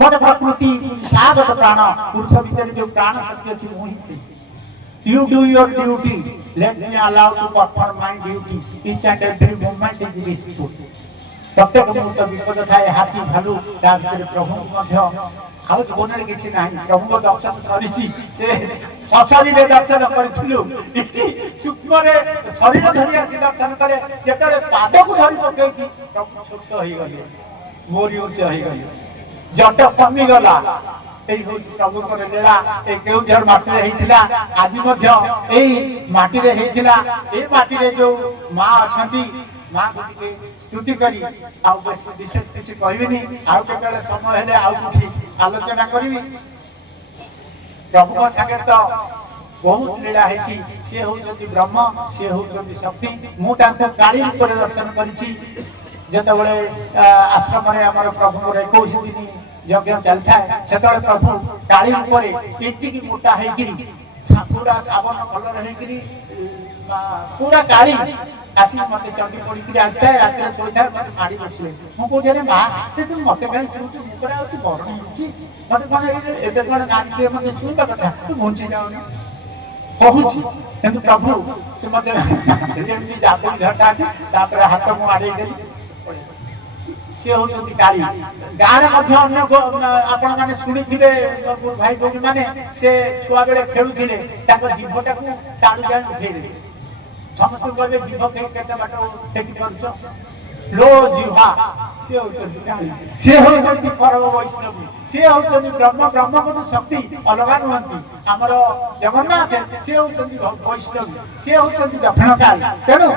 मोटे प्रकृति सागत प्राण पुरुष भीतर जो प्राण शक्ति अच्छी मुही से You do your duty. Let me allow to perform my duty. Each and every moment is peaceful. प्रत्येक मुहूर्त विपद थाए हाथी भालू ता भीतर प्रभु मध्य आउ जीवन रे किछि नाही प्रभु दर्शन सरिछि से ससरी रे दर्शन करथिलु इति सूक्ष्म रे शरीर धरि आसी दर्शन करे जेतरे पाद को धरि पकेछि प्रभु छोट होई गले मोरी उच्च होई गले जट कमी गला এই হচ্ছে প্রভুর লীলা এই কেউঝর মাটিরে হইতিলা আজি মধ্য এই মাটিরে হইতিলা এই মাটিরে যে মা অছন্তি মা গুটিকে স্তুতি করি আউ বিশেষ কিছু কইবিনি আউ কেতলে সময় হেলে আউ কিছু আলোচনা করিবি প্রভুর সাথে তো बहुत लीला है सी हूँ ब्रह्म सी हूँ शक्ति मुझे काली रूप दर्शन करी जो आश्रम प्रभु 21 दिन यज्ञ चलता है से प्रभु काली रूप एति मोटा है पूरा सावन कलर है पूरा काली आसी मत चंडी पड़ी आसता है रात शोई था मत माड़ी बसवे मुझे माँ तुम मत कहीं छुचु मुझे आज बरण मत कौन एवं कौन गाड़ी मत छुआ कथा तू घुंची जाऊनी कहूँ किंतु प्रभु से मत जाती घटा तापर हाथ मु आड़े देली सी हूँ काली गाँव आपण मैंने शुणी भाई भौणी मैंने से छुआ बेले खेलुले जीभटा को टाणु जाए उठेदेले समस्त कहे जीभ के बाट टेकी पार लो जीवा सी हूँ परम वैष्णवी सी हूँ ब्रह्म ब्रह्म को शक्ति अलग नुहति आमर जगन्नाथ सी हूँ वैष्णवी सी हूँ दक्षिण काल तेणु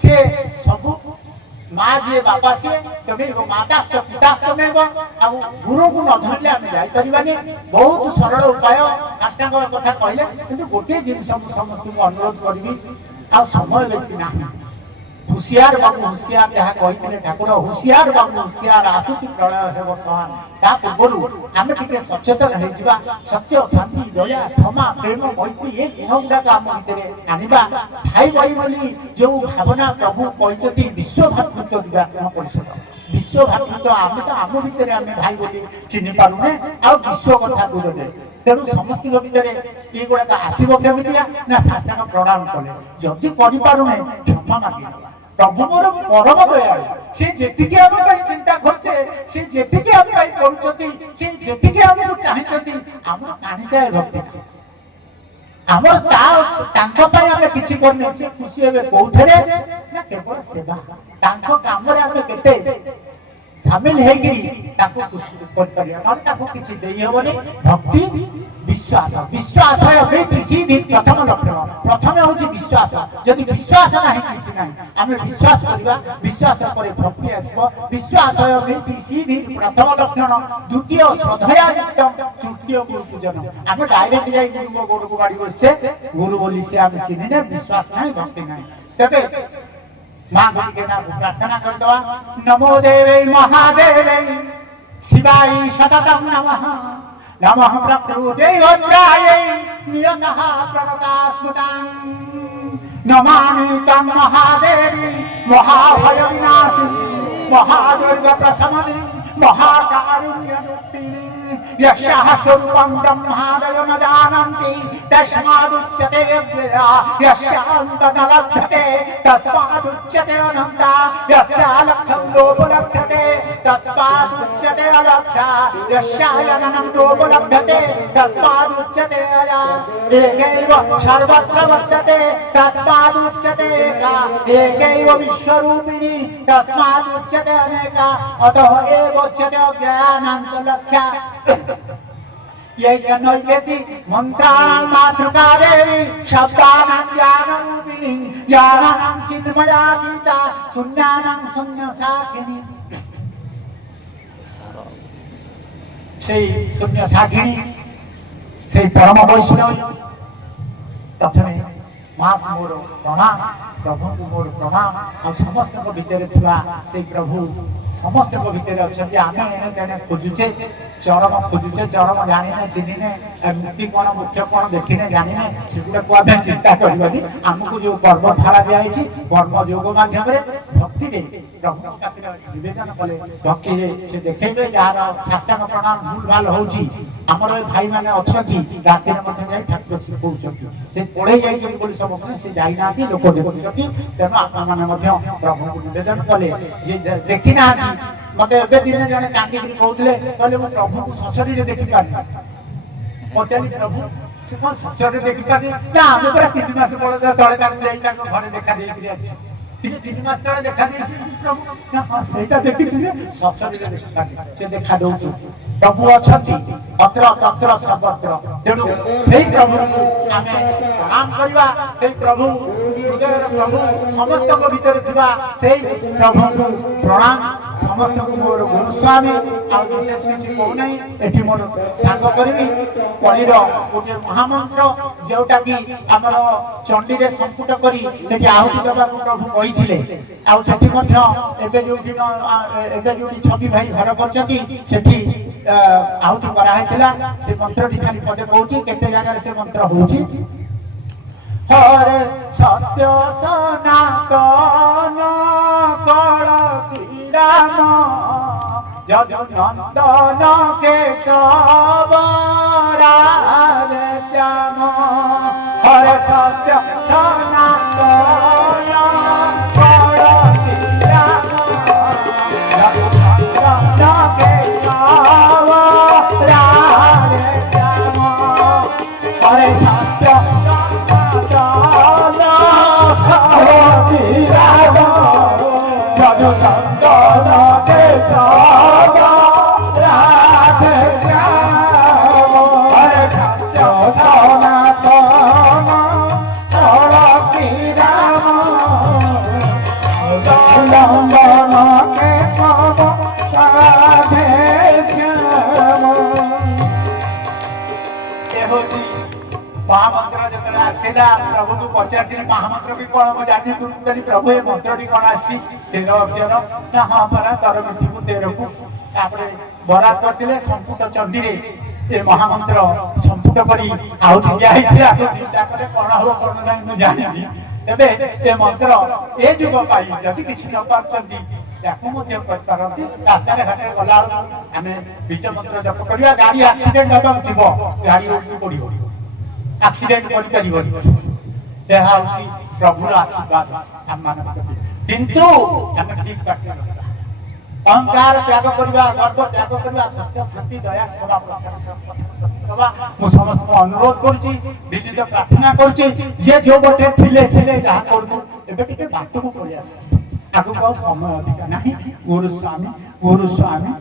सी सब माँ जी बापा सी तमेव मातास्त पितास्तमेव आ गुरु को न धरले आम जाई बहुत सरल उपाय साष्टांग कथा कहले किंतु गोटे जिनिस समस्त को अनुरोध करी आ समय बेसी ना हुशियार बाबू हुशियार जहाँ कहते ठाकुर हुशियार बाबू हुशियार आसुची प्रलय हेब सहान ता पूर्व आम टिके सचेतन होइजिबा सत्य शांति दया क्षमा प्रेम मैत्री ये दिन गुड़ाक आम भितर आनिबा भाई भाई बोली जो भावना प्रभु कहते विश्व भातृत्व दिव्यात्म परिषद विश्व भातृत्व आम तो आम भितर आम भाई बोली चिन्ह पारुने आ विश्व कथा दूर तेणु समस्त भितर ये गुड़ाक आसब केमितिया ना साष्टांग प्रणाम कले जदि करिपारुने क्षमा मागे प्रभु मोर परम दयालु से जेतिके हम चिंता करछे से जेतिके हम करूछती से जेतिके हमको चाहछती हमर कानी चाहे भक्ति हमर तांको पय हम किछि करने से खुशी हेबे कोठरे ना केवल सेवा तांको काम रे हम केते शामिल हेगिरी ताको खुशी कर परिया न ताको किछि देई हेबनी भक्ति विश्वास विश्वास सीधी प्रथम लक्षण प्रथम हूँ विश्वास जदि विश्वास ना कि ना आम विश्वास करवा विश्वास पर भक्ति आसो विश्वास सीधी प्रथम लक्षण द्वितीय श्रद्धया तृतीय गुरु पूजन आम डायरेक्ट जाए गुरु गोड़ को गाड़ी बसचे गुरु बोली से आम चिन्हने विश्वास ना भक्ति ना तेरे माँ के नाम प्रार्थना करदवा नमो देवे महादेवे शिवाय सततं नमः नमः प्रकृतिवज्रायै नियतः प्रणतास्मृतां नमामि तं महादेवी महाभयविनाशिनी महादुर्गप्रशमनी महाकारुण्यरूपिणी यस्याः स्वरूपं ब्रह्मादयो न जानन्ति तस्मादुच्यते अव्यया यस्यान्तं न लभ्यते तस्मादुच्यते अनन्ता यस्या लक्ष्यं नोपलभ्यते तस्मादुच्यते अलक्ष्या यस्यायननं नोपलभ्यते तस्मादुच्यते अया एकैव सर्वत्र वर्तते तस्मादुच्यते एका एकैव विश्वरूपिणी तस्मादुच्यते अनेका अतः एव उच्यते अज्ञानान्तलक्ष्या यैकनैवेति मंत्राणां मातृका देवी शब्दानां ज्ञानरूपिणी ज्ञानानां चिन्मया गीता शून्यानां शून्यसाखिनी সেই শূন্য সাক্ষিণী সেই পরম বৈষ্ণবী প্রথমে মা মোর প্রণাম প্রভু মোর প্রণাম আর সমস্ত ভিতরে থিবা সেই প্রভু সমস্ত ভিতরে অছন্তি আমি এনে তেনে খুঁজুছে চরম খুঁজুছে চরম জানিনে চিহ্নিনে মুক্তি কোণ মুখ্য কোণ দেখিনে জানিনে সেগুলো আমি চিন্তা করবানি আমাকে যে কর্মধারা দিয়েছি কর্মযোগ মাধ্যমে ভক্তিরে প্রভু নিবেদন কলে ভক্তিরে সে দেখেবে যার সাষ্টাঙ্গ প্রণাম ভুল ভাল হଉଛି আমার ওই ভাই মানে অছন্তি রাতের মধ্যে যাই ঠাকুর শিখৌଛନ୍ତି সে পড়ে যাইଛନ୍ତି বলে সমস্ত সে যাই নাহাନ୍ତି লোক দেখুଛନ୍ତି তেଣୁ ଆପଣମାନେ ମଧ୍ୟ ପ୍ରଭୁଙ୍କୁ ନିବେଦନ କଲେ ଯେ ଦେଖି ନାହାନ୍ତି ମତେ ଏବେ ଦିନେ ଜଣେ କାନ୍ଦିକିରି କହୁଥିଲେ କହିଲେ ମୁଁ ପ୍ରଭୁଙ୍କୁ ଶଶରୀରେ ଦେଖିପାରିନି ପଚାରି ପ୍ରଭୁ ସେ କଣ ଶଶରୀରେ ଦେଖିପାରିନି ନା ଆମେ ପୁରା 3 ମାସ ତଳେ ତାଙ୍କୁ ଯାଇ ତାଙ୍କ ଘରେ ଦେଖା ଦେଇକିରି ଆସିଛୁ তিনি 3 মাস তଳେ দেখা ଦେଇଛି ପ୍ରଭୁ ନା ହଁ ସେଇଟା ଦେଖିଛି ଯେ ଶଶରୀରେ ଦେଖିପାରିନି ସେ ଦେଖା ଦଉଛୁ ପ୍ରଭୁ ଅଛନ୍ତି ଅତ୍ର ତତ୍ର ସର୍ବତ୍ର ତେଣୁ ସେଇ ପ୍ରଭୁଙ୍କୁ ଆମେ ପ୍ରଣାମ କରିବା ସେଇ ପ୍ରଭୁ ହୃଦୟର ପ୍ରଭୁ ସମସ୍ତଙ୍କ ଭିତରେ ଥିବା ସେଇ ପ୍ରଭୁଙ୍କୁ ପ୍ରଣାମ ସମସ୍ତଙ୍କୁ ମୋର ଗୁରୁସ୍ୱାମୀ ଆଉ ବିଶେଷ କିଛି କହୁନାହିଁ ଏଠି ମୋର ସାଙ୍ଗ କରିବି କଳିର ଗୋଟିଏ ମହାମନ୍ତ୍ର ଯେଉଁଟା କି ଆମର ଚଣ୍ଡୀରେ ସଂପୁଟ କରି ସେଠି ଆହୁତି ଦେବାକୁ ପ୍ରଭୁ କହିଥିଲେ ଆଉ ସେଠି ମଧ୍ୟ ଏବେ ଯୋଉଠି ଛବି ଭାଇ ଘର କରିଛନ୍ତି ସେଠି ଆହୁତି କରାହେଇଥିଲା ସେ ମନ୍ତ୍ରଟି ଖାଲି ପଦେ କହୁଛି କେତେ ଜାଗାରେ ସେ ମନ୍ତ୍ର ହଉଛି ହରେ ସତ୍ୟ ସନାତନ କଳ କ୍ରୀଡ଼ାମ ଯଦୁ ନନ୍ଦନ କେଶବ ରାଧେ ଶ୍ୟାମ ହରେ ସତ୍ୟ ସନାତନ କଳ କ୍ରୀଡ଼ାମ ଯଦୁ ନନ୍ଦନ କେଶବ রাধে শ্যাম হরে সত্য সনাতন রাধ যদু নন্দন কেশব রাধে শ্যাম হরে সত্য সনাতন নন্দন কেশব রাধে महामंत्र जो आसला प्रभु को पचार महामंत्र भी कौन मुझे जानी करी प्रभु ये मंत्र कौन आसी 13 अक्षर ना हाँ परा तर मिठी को 13 को बराद करते संपुट चंडी ये महामंत्र संपुट करी आहुति दिया कौन हम कौन ना मुझे जानी तेरे ये मंत्र ए जुग पाई जदि किसी न पारछंती ताको मध्य करपारंती रास्ता रे घाटे गला आमे बीज मंत्र जप करिया गाड़ी एक्सीडेंट हबम थिबो गाड़ी उल्टी पड़िबो एक्सीडेंट करि परिबो देहा होची प्रभुर आशीर्वाद हम मानव किंतु आमे ठीक काटना अहंकार त्याग करिवा गर्व त्याग करिवा सत्य शांति दया क्षमा बाबा मु समस्त को अनुरोध करछि विनीत प्रार्थना करछि जे जो बटे थिले जहा करदु एबे टिके बाटू को पळि आसे आगु को समय अधिक नाही गुरु स्वामी